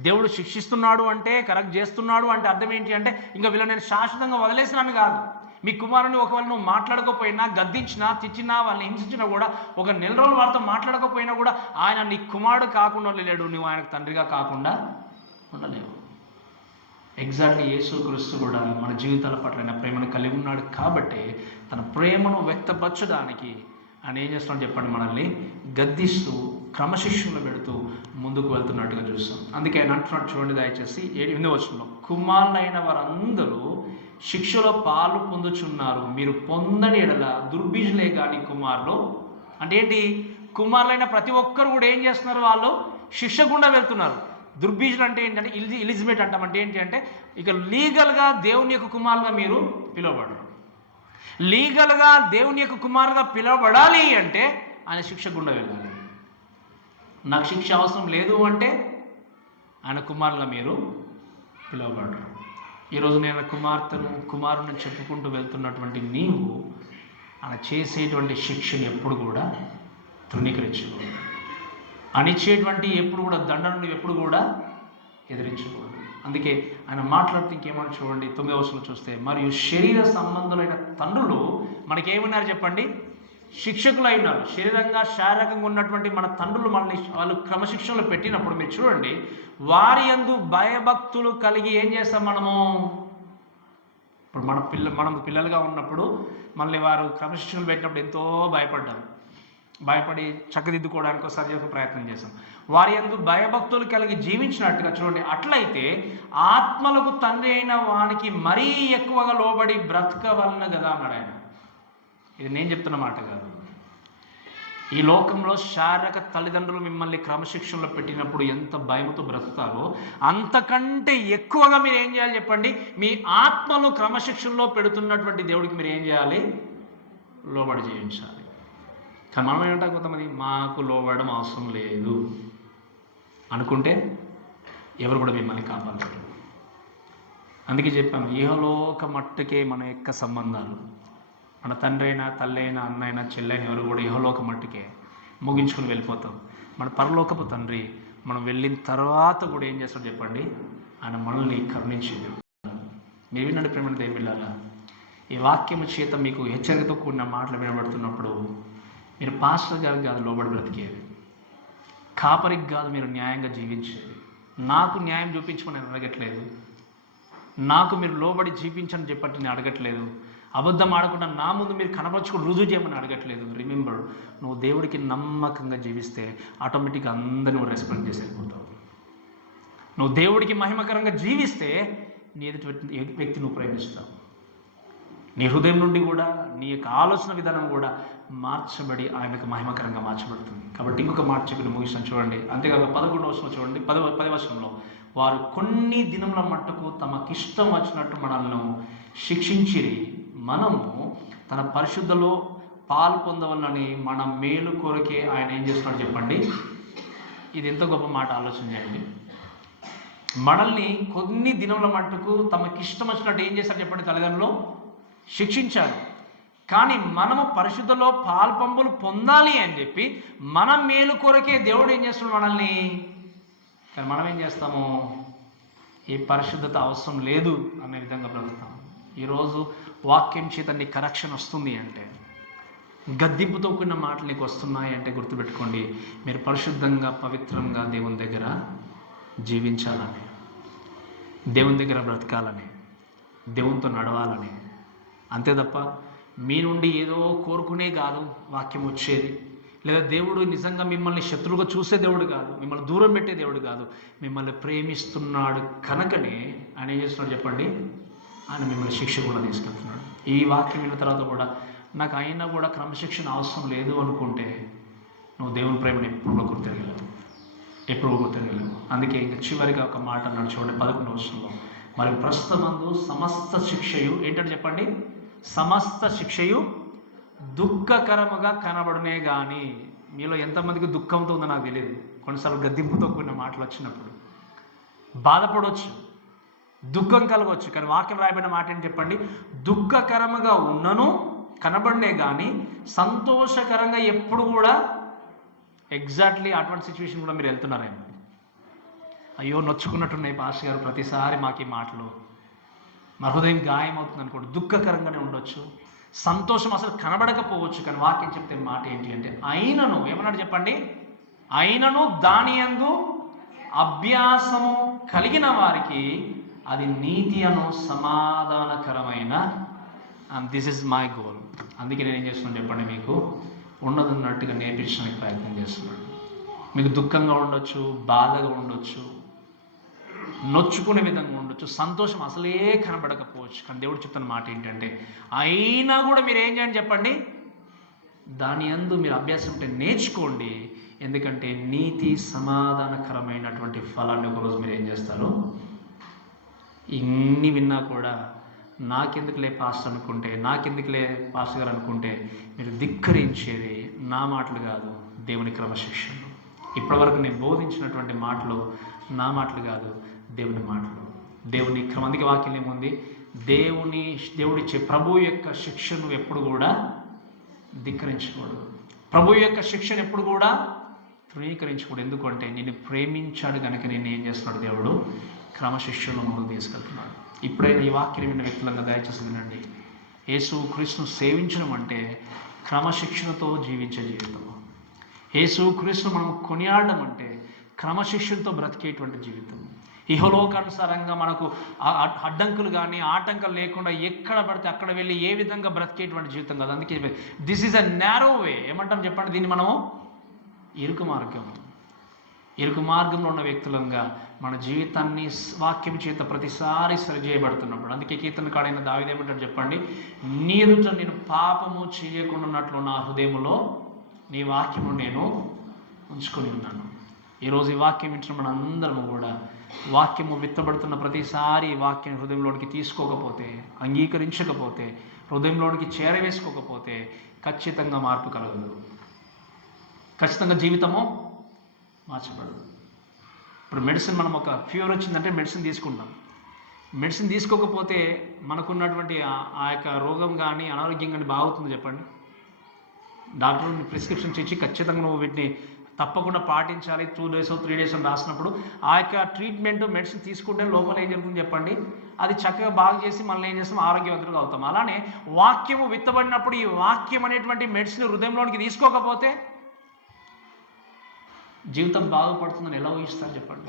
దేవుడు శిక్షిస్తున్నాడు అంటే, కరెక్ట్ చేస్తున్నాడు అంటే అర్థం ఏంటి అంటే, ఇంకా వీళ్ళని నేను శాశ్వతంగా వదిలేసినాను కాదు. మీ కుమారుని ఒకవేళ నువ్వు మాట్లాడకపోయినా, గద్దించినా, తిచ్చినా, వాళ్ళని హింసించినా కూడా, ఒక నెల రోజులు వారితో మాట్లాడకపోయినా కూడా ఆయన నీ కుమారుడు కాకుండా లేడు, నువ్వు ఆయనకు తండ్రిగా కాకుండా ఉండలేవు. ఎగ్జాక్ట్లీ యేసుక్రీస్తు కూడా మన జీవితాల పట్ల ఆయన ప్రేమను కలిగి ఉన్నాడు కాబట్టి తన ప్రేమను వ్యక్తపరచడానికి ఆయన ఏం చేస్తున్నాడు చెప్పండి, మనల్ని గద్దిస్తూ క్రమశిక్షణలో పెడుతూ ముందుకు వెళ్తున్నట్టుగా చూస్తాం. అందుకే ఆయన అంటున్నాడు చూడండి, దయచేసి 8వ వచనంలో, కుమారులైన వారందరూ శిక్షలో పాలు పొందుచున్నారు, మీరు పొందని ఎడల దుర్బీజులే కానీ కుమారులు. అంటే ఏంటి? కుమారులైన ప్రతి ఒక్కరు కూడా ఏం చేస్తున్నారు? వాళ్ళు శిక్ష గుండా వెళ్తున్నారు. దుర్బీజులు అంటే ఏంటంటే ఎలిజిబెట్ అంటాం. అంటే ఏంటి అంటే ఇక లీగల్గా దేవుని యొక్క కుమారుగా మీరు పిలువబడరు. లీగల్గా దేవుని యొక్క కుమారుగా పిలువబడాలి అంటే ఆయన శిక్ష గుండా వెళ్ళాలి. నాకు శిక్ష అవసరం లేదు అంటే ఆయన కుమారుగా మీరు పిలువబడరు. ఈరోజు నేను కుమారుని చెప్పుకుంటూ వెళ్తున్నటువంటి నీవు ఆయన చేసేటువంటి శిక్షను ఎప్పుడు కూడా తృణీకరించకూడదు. అనిచ్చేటువంటి ఎప్పుడు కూడా దండను ఎప్పుడు కూడా ఎదిరించకూడదు. అందుకే ఆయన మాట్లాడుతూ ఇంకేమని చూడండి, 9వ వచనంలో చూస్తే, మరియు శరీర సంబంధులైన తండ్రులు మనకేమన్నారు చెప్పండి? శిక్షకులు అయినారు. శరీరంగా శారీరకంగా ఉన్నటువంటి మన తండ్రులు మనల్ని వాళ్ళు క్రమశిక్షణలో పెట్టినప్పుడు మీరు చూడండి, వారి యందు భయభక్తులు కలిగి ఏం చేస్తాం మనము? ఇప్పుడు మనం పిల్లలుగా ఉన్నప్పుడు మనల్ని వారు క్రమశిక్షణలు పెట్టినప్పుడు ఎంతో భయపడి చక్కదిద్దుకోవడానికి ఒకసారి చేసే ప్రయత్నం చేశాం. వారి యందు భయభక్తులు కలిగి జీవించినట్టుగా చూడండి, అట్లయితే ఆత్మలకు తండ్రి అయిన వానికి మరీ ఎక్కువగా లోబడి బ్రతకవలన కదా అన్నాడు ఆయన. ఇది నేను చెప్తున్న మాట కాదు. ఈ లోకంలో శారీరక తల్లిదండ్రులు మిమ్మల్ని క్రమశిక్షణలో పెట్టినప్పుడు ఎంత భయంతో బ్రతుకుతారో అంతకంటే ఎక్కువగా మీరు ఏం చేయాలి చెప్పండి? మీ ఆత్మను క్రమశిక్షణలో పెడుతున్నటువంటి దేవుడికి మీరు ఏం చేయాలి? లోబడి జీవించాలి. కానీ మనం ఏంటంటే కొంతమంది మాకు లోబడడం అవసరం లేదు అనుకుంటే ఎవరు కూడా మిమ్మల్ని కాపాడలేరు. అందుకే చెప్పాను, ఇహలోక మట్టుకే మన యొక్క సంబంధాలు, మన తండ్రి అయినా, తల్లి అయినా, అన్న అయినా, చెల్లైనా ఎవరు కూడా ఇహలోక మట్టుకే ముగించుకుని వెళ్ళిపోతాం. మన పరలోకపు తండ్రి మనం వెళ్ళిన తర్వాత కూడా ఏం చేస్తాడు చెప్పండి? ఆయన మనల్ని కరుణించింది. మీరు వినండి ప్రేమ దేవుళ్ళారా, ఈ వాక్యము చేత మీకు హెచ్చరికతో కూడిన మాటలు వినబడుతున్నప్పుడు మీరు పాస్టర్ గారికి కాదు లోబడి బ్రతికేది, కాపరికి కాదు మీరు న్యాయంగా జీవించేది. నాకు న్యాయం చూపించమని నేను అడగట్లేదు, నాకు మీరు లోబడి జీవించని చెప్పట్టి నేను అడగట్లేదు, అబద్ధం ఆడకుండా నా ముందు మీరు కనపరుచుకుని రుజువు చేయమని అడగట్లేదు. రిమెంబర్, నువ్వు దేవుడికి నమ్మకంగా జీవిస్తే ఆటోమేటిక్గా అందరినీ నువ్వు రెస్పెక్ట్ చేసి వెళ్ళిపోతావు. నువ్వు దేవుడికి మహిమకరంగా జీవిస్తే నీ ఎదుటి వ్యక్తి నువ్వు ప్రేమిస్తావు. నీ హృదయం నుండి కూడా నీ యొక్క ఆలోచన విధానం కూడా మార్చబడి ఆయనకు మహిమకరంగా మార్చబడుతుంది. కాబట్టి ఇంకొక మాట చెప్పి ముగిస్తాను చూడండి. అంతేకాక 11వ వచనం చూడండి, 10వ వచనంలో, వారు కొన్ని దినముల మట్టుకు తమకిష్టం వచ్చినట్టు మనల్ని శిక్షించిరి, మనము తన పరిశుద్ధలో పాలు పొందవలని మన మేలు కొరకే ఆయన ఏం చేస్తున్నాడు చెప్పండి? ఇది ఎంత గొప్ప మాట, ఆలోచన చేయండి. మనల్ని కొన్ని దినముల మట్టుకు తమకిష్టం వచ్చినట్టు ఏం చేస్తాడు చెప్పండి? తల్లిదండ్రులు శిక్షించారు. కానీ మనము పరిశుద్ధలో పాల్పంపులు పొందాలి అని చెప్పి మన మేలు కొరకే దేవుడు ఏం చేస్తున్నాడు మనల్ని. కానీ మనం ఏం చేస్తాము? ఈ పరిశుద్ధత అవసరం లేదు అనే విధంగా బ్రతుకుతాం. ఈరోజు వాక్యం చేత నీ కరెక్షన్ వస్తుంది అంటే, గద్దింపుతో కూడిన మాటలు నీకు వస్తున్నాయి అంటే గుర్తుపెట్టుకోండి, మీరు పరిశుద్ధంగా పవిత్రంగా దేవుని దగ్గర జీవించాలని, దేవుని దగ్గర బ్రతకాలని, దేవునితో నడవాలని. అంతే తప్ప మీ నుండి ఏదో కోరుకునే కాదు వాక్యం వచ్చేది, లేదా దేవుడు నిజంగా మిమ్మల్ని శత్రువుగా చూసే దేవుడు కాదు, మిమ్మల్ని దూరం పెట్టే దేవుడు కాదు. మిమ్మల్ని ప్రేమిస్తున్నాడు కనుకనే ఆయన ఏం చేస్తున్నాడు చెప్పండి? ఆయన మిమ్మల్ని శిక్ష కూడా తీసుకెళ్తున్నాడు. ఈ వాక్యం విన్న తర్వాత కూడా నాకు అయినా కూడా క్రమశిక్షణ అవసరం లేదు అనుకుంటే నువ్వు దేవుని ప్రేమను ఎప్పుడు గుర్తిరగలేవు. అందుకే ఇంకా చివరిగా ఒక మాట అన్నాడు చూడండి, 11వ వచనంలో, మరి ప్రస్తుతమందు సమస్త శిక్షయు ఏంటంటే చెప్పండి? సమస్త శిక్షయు దుఃఖకరముగా కనబడునే కానీ. మీలో ఎంతమందికి దుఃఖంతో ఉందో నాకు తెలియదు. కొన్నిసార్లు గద్దింపుతో కూడిన మాటలు వచ్చినప్పుడు బాధపడవచ్చు, దుఃఖం కలగవచ్చు, కానీ వాక్యం రాయబడిన మాట ఏంటి చెప్పండి? దుఃఖకరముగా ఉన్నను కనబడినే కానీ సంతోషకరంగా ఎప్పుడు కూడా ఎగ్జాక్ట్లీ అటువంటి సిచ్యువేషన్ కూడా మీరు వెళ్తున్నారేమో. అయ్యో నొచ్చుకున్నట్టున్నాయి పాస్టర్ గారు ప్రతిసారి మాకు ఈ మాటలు, మా హృదయం గాయం అవుతుంది అనుకోండి. దుఃఖకరంగానే ఉండొచ్చు, సంతోషం అసలు కనబడకపోవచ్చు, కానీ వాక్యం చెప్తే మాట ఏంటి అంటే అయినను ఏమన్నాడు చెప్పండి? అయినను దాని యందు అభ్యాసము కలిగిన వారికి అది నీతి అను సమాధానకరమైన, and this is my goal. అందుకే నేను ఏం చేస్తున్నాను చెప్పండి, మీకు ఉన్నదన్నట్టుగా నేర్పించడానికి ప్రయత్నం చేస్తున్నాను. మీకు దుఃఖంగా ఉండొచ్చు, బాధగా ఉండొచ్చు, నొచ్చుకునే విధంగా ఉండొచ్చు, సంతోషం అసలే కనబడకపోవచ్చు, కానీ దేవుడు చెప్తున్న మాట ఏంటంటే అయినా కూడా మీరు ఏం చేయండి చెప్పండి? దాని యందు మీరు అభ్యాసం ఉంటే నేర్చుకోండి. ఎందుకంటే నీతి సమాధానకరమైనటువంటి ఫలాన్ని ఒకరోజు మీరు ఏం చేస్తారు? ఇన్ని విన్నా కూడా నాకెందుకులే పాస్టర్ అనుకుంటే, నాకెందుకులే పాస్టర్ గారు అనుకుంటే మీరు ధిక్కరించేది నా మాటలు కాదు, దేవుని క్రమశిక్షణలు. ఇప్పటివరకు నేను బోధించినటువంటి మాటలు నా మాటలు కాదు, దేవుని మాటలు. దేవుని అందుకే వాక్యం ఏముంది? దేవుడిచ్చే ప్రభు యొక్క శిక్షను ఎప్పుడు కూడా ధిక్కరించకూడదు, ప్రభు యొక్క శిక్షను ఎప్పుడు కూడా తృణీకరించకూడదు. ఎందుకంటే నిన్ను ప్రేమించాడు కనుక నేను ఏం చేస్తున్నాడు దేవుడు? క్రమశిక్షణలో ముందుకు తీసుకెళ్తున్నాడు. ఇప్పుడైనా ఈ వాక్యం విన్న వ్యక్తులంగా దయచేసి వినండి. యేసు క్రీస్తును సేవించడం అంటే క్రమశిక్షణతో జీవించే జీవితం. యేసు క్రీస్తును మనం కొనియాడడం అంటే క్రమశిక్షణతో బ్రతికేటువంటి జీవితం. ఇహలోకానుసారంగా మనకు అడ్డంకులు కానీ ఆటంకాలు లేకుండా ఎక్కడ పడితే అక్కడ వెళ్ళి ఏ విధంగా బ్రతికేటువంటి జీవితం కాదు. అందుకే దిస్ ఈజ్ అ నారో వే. ఏమంటాం చెప్పండి? దీన్ని మనము ఇరుకు మార్గంలో ఉన్న వ్యక్తులంగా మన జీవితాన్ని వాక్యం చేత ప్రతిసారి సరిచేయబడుతున్నప్పుడు, అందుకే కీర్తనకాడైన దావీదు ఏమంటాడు చెప్పండి? నీ ఎదుట నేను పాపము చేయకుండా ఉన్నట్లు నా హృదయంలో నీ వాక్యము నేను ఉంచుకొని ఉన్నాను. ఈరోజు ఈ వాక్యం వింటున్న మన అందరము కూడా వాక్యము విత్తబడుతున్న ప్రతిసారి ఈ వాక్యం హృదయంలోనికి తీసుకోకపోతే, అంగీకరించకపోతే, హృదయంలోనికి చేరవేసుకోకపోతే ఖచ్చితంగా మార్పు కలగదు, ఖచ్చితంగా జీవితము మార్చబడదు. ఇప్పుడు మెడిసిన్, మనం ఒక ఫీవర్ వచ్చిందంటే మెడిసిన్ తీసుకుంటాం. మెడిసిన్ తీసుకోకపోతే మనకున్నటువంటి ఆ యొక్క రోగం కానీ అనారోగ్యం కానీ బాగుతుంది చెప్పండి? డాక్టర్ ప్రిస్క్రిప్షన్ ఇచ్చి ఖచ్చితంగా నువ్వు వీటిని తప్పకుండా పాటించాలి 2 days 3 days అని రాసినప్పుడు ఆ యొక్క ట్రీట్మెంట్ మెడిసిన్ తీసుకుంటే లోపల ఏం జరుగుతుంది చెప్పండి? అది చక్కగా బాగు చేసి మనల్ని ఏం చేస్తాం? ఆరోగ్యవంతులుగా అవుతాం. అలానే వాక్యము విత్తబడినప్పుడు ఈ వాక్యం అనేటువంటి మెడిసిన్ హృదయంలోనికి తీసుకోకపోతే జీవితం బాగుపడుతుందని ఎలా ఊహిస్తారు చెప్పండి?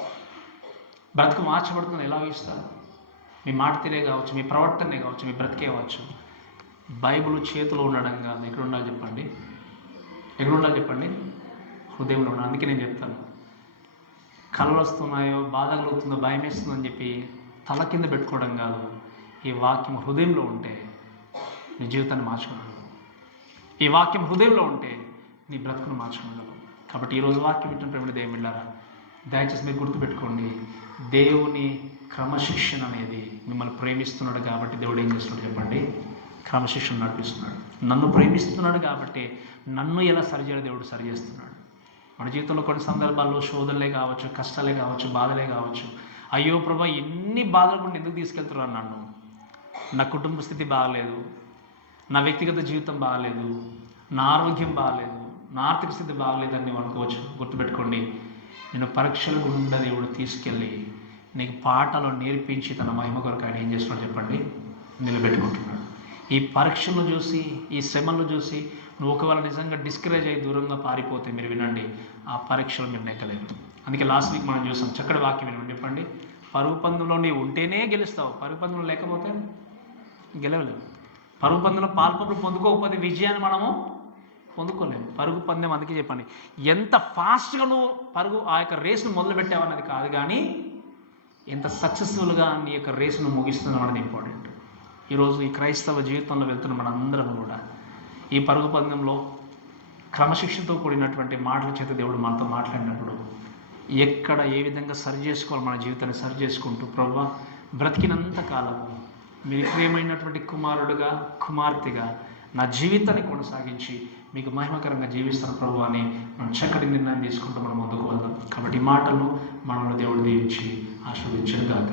బ్రతుకు మార్చబడుతుందని ఎలా ఊహిస్తారు? మీ మాట తీరే కావచ్చు, మీ ప్రవర్తనే కావచ్చు, మీ బ్రతికే కావచ్చు. బైబిల్ చేతిలో ఉండడం కాదు. ఎక్కడ ఉండాలి చెప్పండి? ఎక్కడ ఉండాలి చెప్పండి? హృదయంలో ఉండాలి. అందుకే నేను చెప్తాను, కళలు వస్తున్నాయో, బాధ కలుగుతుందో, భయం వేస్తుందని చెప్పి తల కింద పెట్టుకోవడం కాదు. ఈ వాక్యం హృదయంలో ఉంటే నీ జీవితాన్ని మార్చుకోగలవు. ఈ వాక్యం హృదయంలో ఉంటే నీ బ్రతుకును మార్చుకోగలవు. కాబట్టి ఈరోజు వాక్యం వింటున్న దేవుళ్ళారా, దయచేసి మీరు గుర్తుపెట్టుకోండి, దేవుని క్రమశిక్షణ అనేది మిమ్మల్ని ప్రేమిస్తున్నాడు కాబట్టి దేవుడు ఏం చేస్తున్నాడు చెప్పండి? క్రమశిక్షణ నడిపిస్తున్నాడు. నన్ను ప్రేమిస్తున్నాడు కాబట్టి నన్ను ఎలా సరిచేయాలి దేవుడు సరిచేస్తున్నాడు. మన జీవితంలో కొన్ని సందర్భాల్లో శోధనలే కావచ్చు, కష్టాలే కావచ్చు, బాధలే కావచ్చు. అయ్యో ప్రభా, ఎన్ని బాధలు కూడా ఎందుకు తీసుకెళ్తున్నారు నన్ను? నా కుటుంబ స్థితి బాగలేదు, నా వ్యక్తిగత జీవితం బాగలేదు, నా ఆరోగ్యం బాగలేదు, నా ఆర్థిక స్థితి బాగలేదని నువ్వు అనుకోవచ్చు. గుర్తుపెట్టుకోండి, నేను పరీక్షల గుండా దేవుడు తీసుకెళ్ళి నీకు పాఠాలు నేర్పించి తన మహిమ కొరకు ఆయన ఏం చేస్తున్నాడు చెప్పండి? నిలబెట్టుకుంటున్నాడు. ఈ పరీక్షలను చూసి, ఈ శ్రమలను చూసి నువ్వు ఒకవేళ నిజంగా డిస్కరేజ్ అయ్యి దూరంగా పారిపోతే మీరు వినండి, ఆ పరీక్షలు మీరు నెక్కలేరు. అందుకే లాస్ట్ వీక్ మనం చూసాం, చక్కటి వాక్యం వినండి చెప్పండి. పరుగు పందెంలో నీవు ఉంటేనే గెలుస్తావు, పరుగు పందెంలో లేకపోతే గెలవలేవు. పరుగు పందెంలో పాల్పొందులు పొందుకోకపోతే విజయాన్ని మనము పొందుకోలేము. పరుగు పందెం అందుకే చెప్పండి, ఎంత ఫాస్ట్గా నువ్వు ఆ యొక్క రేసును మొదలుపెట్టావు అన్నది కాదు, కానీ ఎంత సక్సెస్ఫుల్గా నీ యొక్క రేసును ముగిస్తున్నావు అన్నది ఇంపార్టెంట్. ఈరోజు ఈ క్రైస్తవ జీవితంలో వెళ్తున్న మనందరం కూడా ఈ పరుగు పందెంలో క్రమశిక్షణతో కూడినటువంటి మాటల చేత దేవుడు మనతో మాట్లాడినప్పుడు ఎక్కడ ఏ విధంగా సరి చేసుకోవాలి, మన జీవితాన్ని సరి చేసుకుంటూ ప్రభువా బ్రతికినంత కాలము మీరు ప్రియమైనటువంటి కుమారుడుగా, కుమార్తెగా నా జీవితాన్ని కొనసాగించి మీకు మహిమకరంగా జీవిస్తాను ప్రభు అని మనం చక్కటి నిర్ణయం తీసుకుంటూ మనం ముందుకు వెళ్దాం. కాబట్టి ఈ మాటలను మనల్ని దేవుడు దీవించి ఆశీర్వదించును గాక.